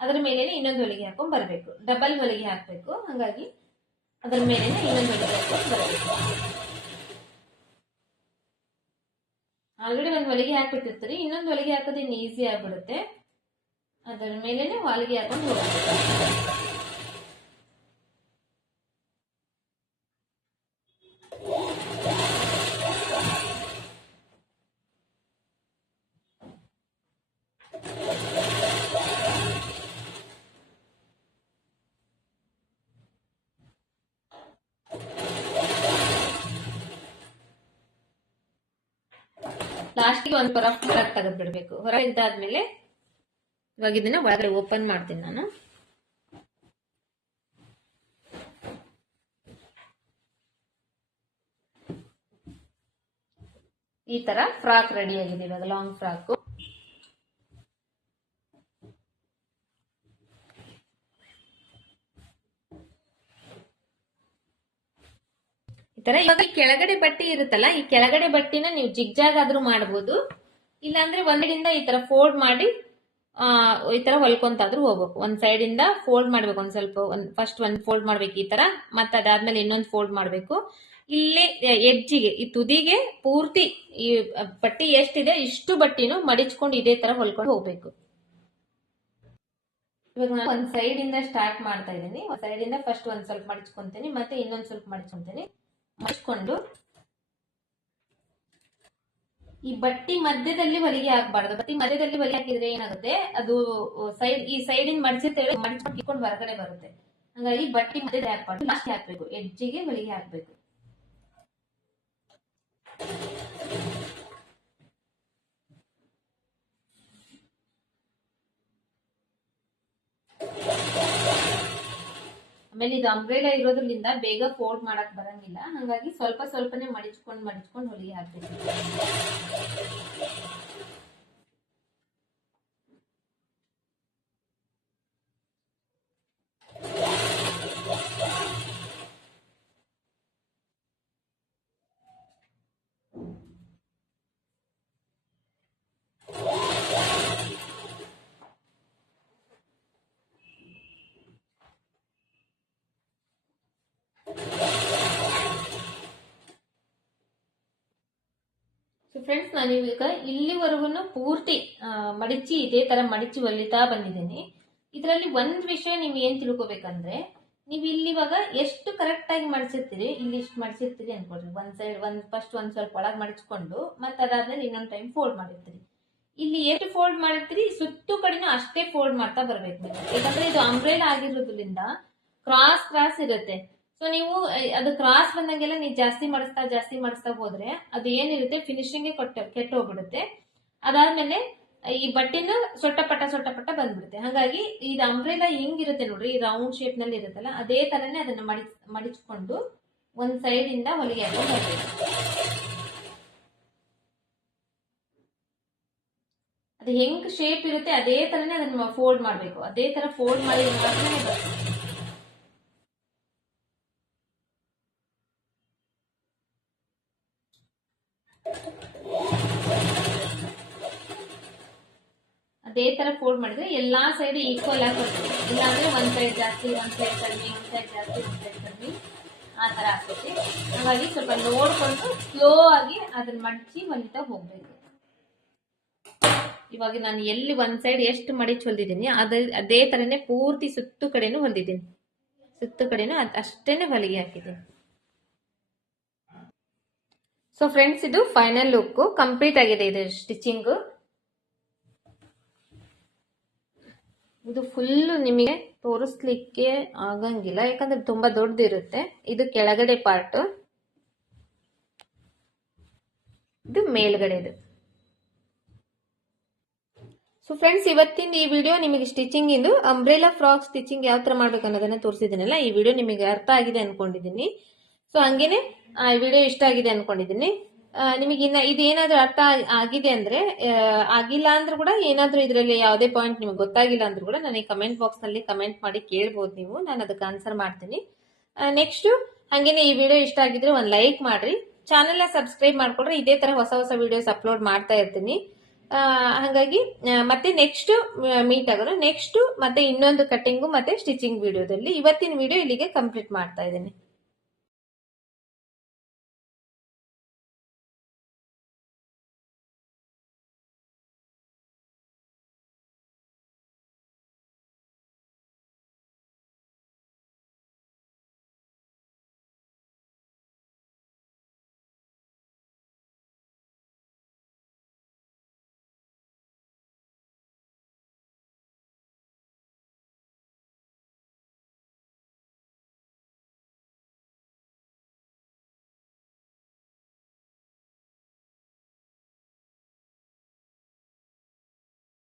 ಅದ್ರ ಮೇಲೆನೆ ಇನ್ನೊಂದು ಹೊಲಿಗೆ ಹಾಕೊಂಡ್ ಬರ್ಬೇಕು. ಡಬಲ್ ಹೊಲಿಗೆ ಹಾಕ್ಬೇಕು. ಹಂಗಾಗಿ ಅದ್ರ ಮೇಲೆನೆ ಇನ್ನೊಂದು ಹೊಲಿಗೆ ಹಾಕೊಂಡ್ ಬರ್ಬೇಕು. ಆಲ್ರೆಡಿ ಒಂದ್ ಹೊಲಿಗೆ ಹಾಕ್ಬಿಟ್ಟಿರ್ತೀರಿ, ಇನ್ನೊಂದು ಹೊಲಿಗೆ ಹಾಕೋದು ಇನ್ನು ಈಸಿ ಆಗ್ಬಿಡುತ್ತೆ. ಅದರ ಮೇಲೆನೆ ಹೊಲಿಗೆ ಹಾಕೊಂಡು ಹೋಗ್ಬೇಕು. ಲಾಸ್ಟಿಗೆ ಒಂದು ರಫ್ ಕಟ್ ತೆಗೆದು ಬಿಡ್ಬೇಕು. ಹೊರ ಇದ್ದಾದ್ಮೇಲೆ ಇವಾಗ ಇದನ್ನ ಒಳಗಡೆ ಓಪನ್ ಮಾಡ್ತೀನಿ ನಾನು. ಈ ತರ ಫ್ರಾಕ್ ರೆಡಿ ಆಗಿದೆ. ಇವಾಗ ಲಾಂಗ್ ಫ್ರಾಕ್ ಈ ತರ. ಇವಾಗ ಈ ಕೆಳಗಡೆ ಬಟ್ಟೆ ಇರುತ್ತಲ್ಲ, ಈ ಕೆಳಗಡೆ ಬಟ್ಟಿನ ನೀವು ಜಿಗ್ಜಾಗ್ ಆದ್ರೂ ಮಾಡಬಹುದು, ಇಲ್ಲಾಂದ್ರೆ ಒಂದರಿಂದ ಈ ತರ ಫೋಲ್ಡ್ ಮಾಡಿ ಈ ತರ ಹೊಲ್ಕೊಂತಾದ್ರೂ ಹೋಗ್ಬೇಕು. ಒಂದ್ ಸೈಡ್ ಇಂದ ಫೋಲ್ಡ್ ಮಾಡ್ಬೇಕು, ಒಂದ್ ಸ್ವಲ್ಪ ಫಸ್ಟ್ ಒಂದ್ ಫೋಲ್ಡ್ ಮಾಡ್ಬೇಕು ಈ ತರ, ಮತ್ತೆ ಅದಾದ್ಮೇಲೆ ಇನ್ನೊಂದು ಫೋಲ್ಡ್ ಮಾಡ್ಬೇಕು. ಇಲ್ಲೇ ಎಡ್ಜಿಗೆ, ಈ ತುದಿಗೆ ಪೂರ್ತಿ ಈ ಬಟ್ಟೆ ಎಷ್ಟಿದೆ ಇಷ್ಟು ಬಟ್ಟಿನೂ ಮಡಿಚ್ಕೊಂಡು ಇದೇ ತರ ಹೊಲ್ಕೊಂಡು ಹೋಗ್ಬೇಕು. ಇವಾಗ ನಾನು ಒಂದ್ ಸೈಡ್ ಇಂದ ಸ್ಟಾರ್ಟ್ ಮಾಡ್ತಾ ಇದ್ದೀನಿ. ಒಂದ್ ಸೈಡ್ ಇಂದ ಫಸ್ಟ್ ಒಂದ್ ಸ್ವಲ್ಪ ಮಡಿಚ್ಕೊಂತೀನಿ, ಮತ್ತೆ ಇನ್ನೊಂದ್ ಸ್ವಲ್ಪ ಮಡಿಚ್ಕೊಂತೀನಿ. ಮಡಿಚ್ಕೊಂಡು ಈ ಬಟ್ಟಿ ಮಧ್ಯದಲ್ಲಿ ಹೊಲಿಗೆ ಹಾಕ್ಬಾರ್ದು. ಬಟ್ಟಿ ಮಧ್ಯದಲ್ಲಿ ಹೊಲಿಗೆ ಹಾಕಿದ್ರೆ ಏನಾಗುತ್ತೆ, ಅದು ಈ ಸೈಡ್ ಇಂದ ಮಡಿಸಿರ್ತೇವೆ, ಮಡಿಚ್ಕೊಂಡು ಕಿತ್ಕೊಂಡು ಹೊರಗಡೆ ಬರುತ್ತೆ. ಹಾಗಾಗಿ ಬಟ್ಟಿ ಮಧ್ಯದಲ್ಲಿ ಹಾಕ್ಬಾರ್ದು, ಲಾಸ್ಟ್ ಹಾಕ್ಬೇಕು, ಎಡ್ಜಿಗೆ ಹೊಲಿಗೆ ಹಾಕ್ಬೇಕು. ಆಮೇಲೆ ಇದು ಅಂಬ್ರೆಲಾ ಇರೋದ್ರಿಂದ ಬೇಗ ಫೋಲ್ಡ್ ಮಾಡಕ್ ಬರಂಗಿಲ್ಲ, ಹಾಗಾಗಿ ಸ್ವಲ್ಪ ಸ್ವಲ್ಪನೇ ಮಡಿಚ್ಕೊಂಡು ಹೊಲಿಗೆ ಹಾಕ್ಬೇಕು. ಸೊ ಫ್ರೆಂಡ್ಸ್, ನಾನು ಈಗ ಇಲ್ಲಿವರೆಗೂ ಪೂರ್ತಿ ಮಡಿಚಿ ಇದೇ ತರ ಮಡಿಚಿ ಹೊಲಿತಾ ಬಂದಿದ್ದೀನಿ. ಇದರಲ್ಲಿ ಒಂದ್ ವಿಷಯ ನೀವು ಏನ್ ತಿಳ್ಕೊಬೇಕಂದ್ರೆ, ನೀವು ಇಲ್ಲಿವಾಗ ಎಷ್ಟು ಕರೆಕ್ಟ್ ಆಗಿ ಮಡಿಸಿರ್ತೀರಿ, ಇಲ್ಲಿ ಇಷ್ಟು ಮಡಿಸಿರ್ತೀರಿ ಅನ್ಕೊಳ್ರಿ. ಒಂದ್ ಸೈಡ್ ಫಸ್ಟ್ ಒಂದ್ ಸ್ವಲ್ಪ ಒಳಗ್ ಮಡಿಚ್ಕೊಂಡು ಮತ್ತೆ ಅದಾದ್ಮೇಲೆ ಇನ್ನೊಂದ್ ಟೈಮ್ ಫೋಲ್ಡ್ ಮಾಡಿರ್ತೀರಿ. ಇಲ್ಲಿ ಎಷ್ಟು ಫೋಲ್ಡ್ ಮಾಡಿರ್ತೀರಿ ಸುತ್ತು ಕಡೆನೂ ಅಷ್ಟೇ ಫೋಲ್ಡ್ ಮಾಡ್ತಾ ಬರ್ಬೇಕು ನೀವು. ಯಾಕಂದ್ರೆ ಇದು ಅಂಬ್ರೆಲಾ ಆಗಿರೋದ್ರಿಂದ ಕ್ರಾಸ್ ಇರುತ್ತೆ. ಸೊ ನೀವು ಅದು ಕ್ರಾಸ್ ಬಂದಂಗೆಲ್ಲ ನೀವು ಜಾಸ್ತಿ ಮಾಡಿಸ್ತಾ ಹೋದ್ರೆ ಅದು ಏನಿರುತ್ತೆ ಫಿನಿಶಿಂಗ್ ಕೆಟ್ಟ ಹೋಗ್ಬಿಡುತ್ತೆ. ಅದಾದ್ಮೇಲೆ ಈ ಬಟ್ಟೆನ ಸೊಟ್ಟ ಪಟ್ಟ ಬಂದ್ಬಿಡುತ್ತೆ. ಹಾಗಾಗಿ ಇದು ಅಂಬ್ರೆಲಾ ಹಿಂಗಿರುತ್ತೆ ನೋಡ್ರಿ, ಈ ರೌಂಡ್ ಶೇಪ್ ನಲ್ಲಿ ಇರುತ್ತಲ್ಲ, ಅದೇ ತರನೇ ಅದನ್ನ ಮಡಿಚ್ಕೊಂಡು ಒಂದ್ ಸೈಡ್ ಇಂದ ಹೊಲಿಗೆ ಹಾಕೊಂಡು ಹೋಗ್ಬೇಕು. ಅದು ಹೆಂಗ್ ಶೇಪ್ ಇರುತ್ತೆ ಅದೇ ತರನೇ ಅದನ್ನ ಫೋಲ್ಡ್ ಮಾಡ್ಬೇಕು. ಅದೇ ತರ ಫೋಲ್ಡ್ ಮಾಡಿದ್ರೆ ಮಾತ್ರನೇ ಬರ್ತದೆ. ಅದೇ ತರ ಫೋಲ್ಡ್ ಮಾಡಿದ್ರೆ ಎಲ್ಲಾ ಸೈಡ್ ಈಕ್ವಲ್ ಆಗಿ ಬರ್ತದೆ. ಇಲ್ಲಾಂದ್ರೆ ಒಂದ್ ಸೈಡ್ ಜಾಸ್ತಿ, ಒಂದ್ ಸೈಡ್ ಕಡಿಮೆ, ಒಂದ್ ಸೈಡ್ ಜಾಸ್ತಿ, ಒಂದ್ ಸೈಡ್ ಕಡಿಮೆ, ಆ ತರ ಆಗ್ತೈತಿ. ಹಾಗಾಗಿ ಸ್ವಲ್ಪ ನೋಡ್ಕೊಂಡು ಸ್ಲೋ ಆಗಿ ಅದನ್ನ ಮಡಚಿ ಹೊಲಿತಾ ಹೋಗ್ಬೇಕು. ಇವಾಗ ನಾನು ಎಲ್ಲಿ ಒಂದ್ ಸೈಡ್ ಎಷ್ಟು ಮಡಿಚಿ ಹೊಲ್ದಿದ್ದೀನಿ ಅದೇ ತರನೇ ಪೂರ್ತಿ ಸುತ್ತು ಕಡೆನೂ ಹೊಲ್ದಿದ್ದೀನಿ. ಸುತ್ತು ಕಡೆನೂ ಅಷ್ಟೇನೆ ಹೊಲಿಗೆ ಹಾಕಿದ್ದೀನಿ. ಸೊ ಫ್ರೆಂಡ್ಸ್, ಇದು ಫೈನಲ್ ಲುಕ್ ಕಂಪ್ಲೀಟ್ ಆಗಿದೆ. ಇದು ಸ್ಟಿಚಿಂಗ್ ಇದು ಫುಲ್ ನಿಮಗೆ ತೋರಿಸ್ಲಿಕ್ಕೆ ಆಗಂಗಿಲ್ಲ, ಯಾಕಂದ್ರೆ ತುಂಬಾ ದೊಡ್ಡದಿರುತ್ತೆ. ಇದು ಕೆಳಗಡೆ ಪಾರ್ಟ್, ಇದು ಮೇಲ್ಗಡೆದು. ಸೊ ಫ್ರೆಂಡ್ಸ್, ಇವತ್ತಿನ ಈ ವಿಡಿಯೋ ನಿಮಗೆ ಸ್ಟಿಚಿಂಗ್ ಇಂದು ಅಂಬ್ರೆಲಾ ಫ್ರಾಕ್ ಸ್ಟಿಚಿಂಗ್ ಯಾವ ತರ ಮಾಡ್ಬೇಕು ಅನ್ನೋದನ್ನ ತೋರಿಸಿದ್ದೀನಲ್ಲ, ಈ ವಿಡಿಯೋ ನಿಮಗೆ ಅರ್ಥ ಆಗಿದೆ ಅನ್ಕೊಂಡಿದ್ದೀನಿ. ಸೊ ಹಂಗೇನೆ ಈ ವಿಡಿಯೋ ಇಷ್ಟ ಆಗಿದೆ ಅನ್ಕೊಂಡಿದ್ದೀನಿ. ನಿಮಗೆ ಇದೇನಾದ್ರೂ ಅರ್ಥ ಆಗಿದೆ ಅಂದ್ರೆ, ಆಗಿಲ್ಲ ಅಂದ್ರೂ ಕೂಡ, ಏನಾದ್ರೂ ಇದರಲ್ಲಿ ಯಾವುದೇ ಪಾಯಿಂಟ್ ನಿಮ್ಗೆ ಗೊತ್ತಾಗಿಲ್ಲ ಅಂದ್ರೂ ಕೂಡ ನನಗೆ ಕಮೆಂಟ್ ಬಾಕ್ಸ್ ನಲ್ಲಿ ಕಮೆಂಟ್ ಮಾಡಿ ಕೇಳ್ಬೋದು ನೀವು, ನಾನು ಅದಕ್ಕೆ ಆನ್ಸರ್ ಮಾಡ್ತೀನಿ. ನೆಕ್ಸ್ಟ್ ಹಂಗೇನೆ ಈ ವಿಡಿಯೋ ಇಷ್ಟ ಆಗಿದ್ರೆ ಒಂದು ಲೈಕ್ ಮಾಡ್ರಿ, ಚಾನೆಲ್ ಸಬ್ಸ್ಕ್ರೈಬ್ ಮಾಡ್ಕೊಂಡ್ರೆ ಇದೇ ತರ ಹೊಸ ವಿಡಿಯೋಸ್ ಅಪ್ಲೋಡ್ ಮಾಡ್ತಾ ಇರ್ತೀನಿ. ಹಾಗಾಗಿ ಮತ್ತೆ ನೆಕ್ಸ್ಟ್ ಮೀಟ್ ಆಗೋಣ. ನೆಕ್ಸ್ಟ್ ಮತ್ತೆ ಇನ್ನೊಂದು ಕಟ್ಟಿಂಗು ಮತ್ತೆ ಸ್ಟಿಚಿಂಗ್ ವಿಡಿಯೋದಲ್ಲಿ. ಇವತ್ತಿನ ವಿಡಿಯೋ ಇಲ್ಲಿಗೆ ಕಂಪ್ಲೀಟ್ ಮಾಡ್ತಾ ಇದ್ದೀನಿ.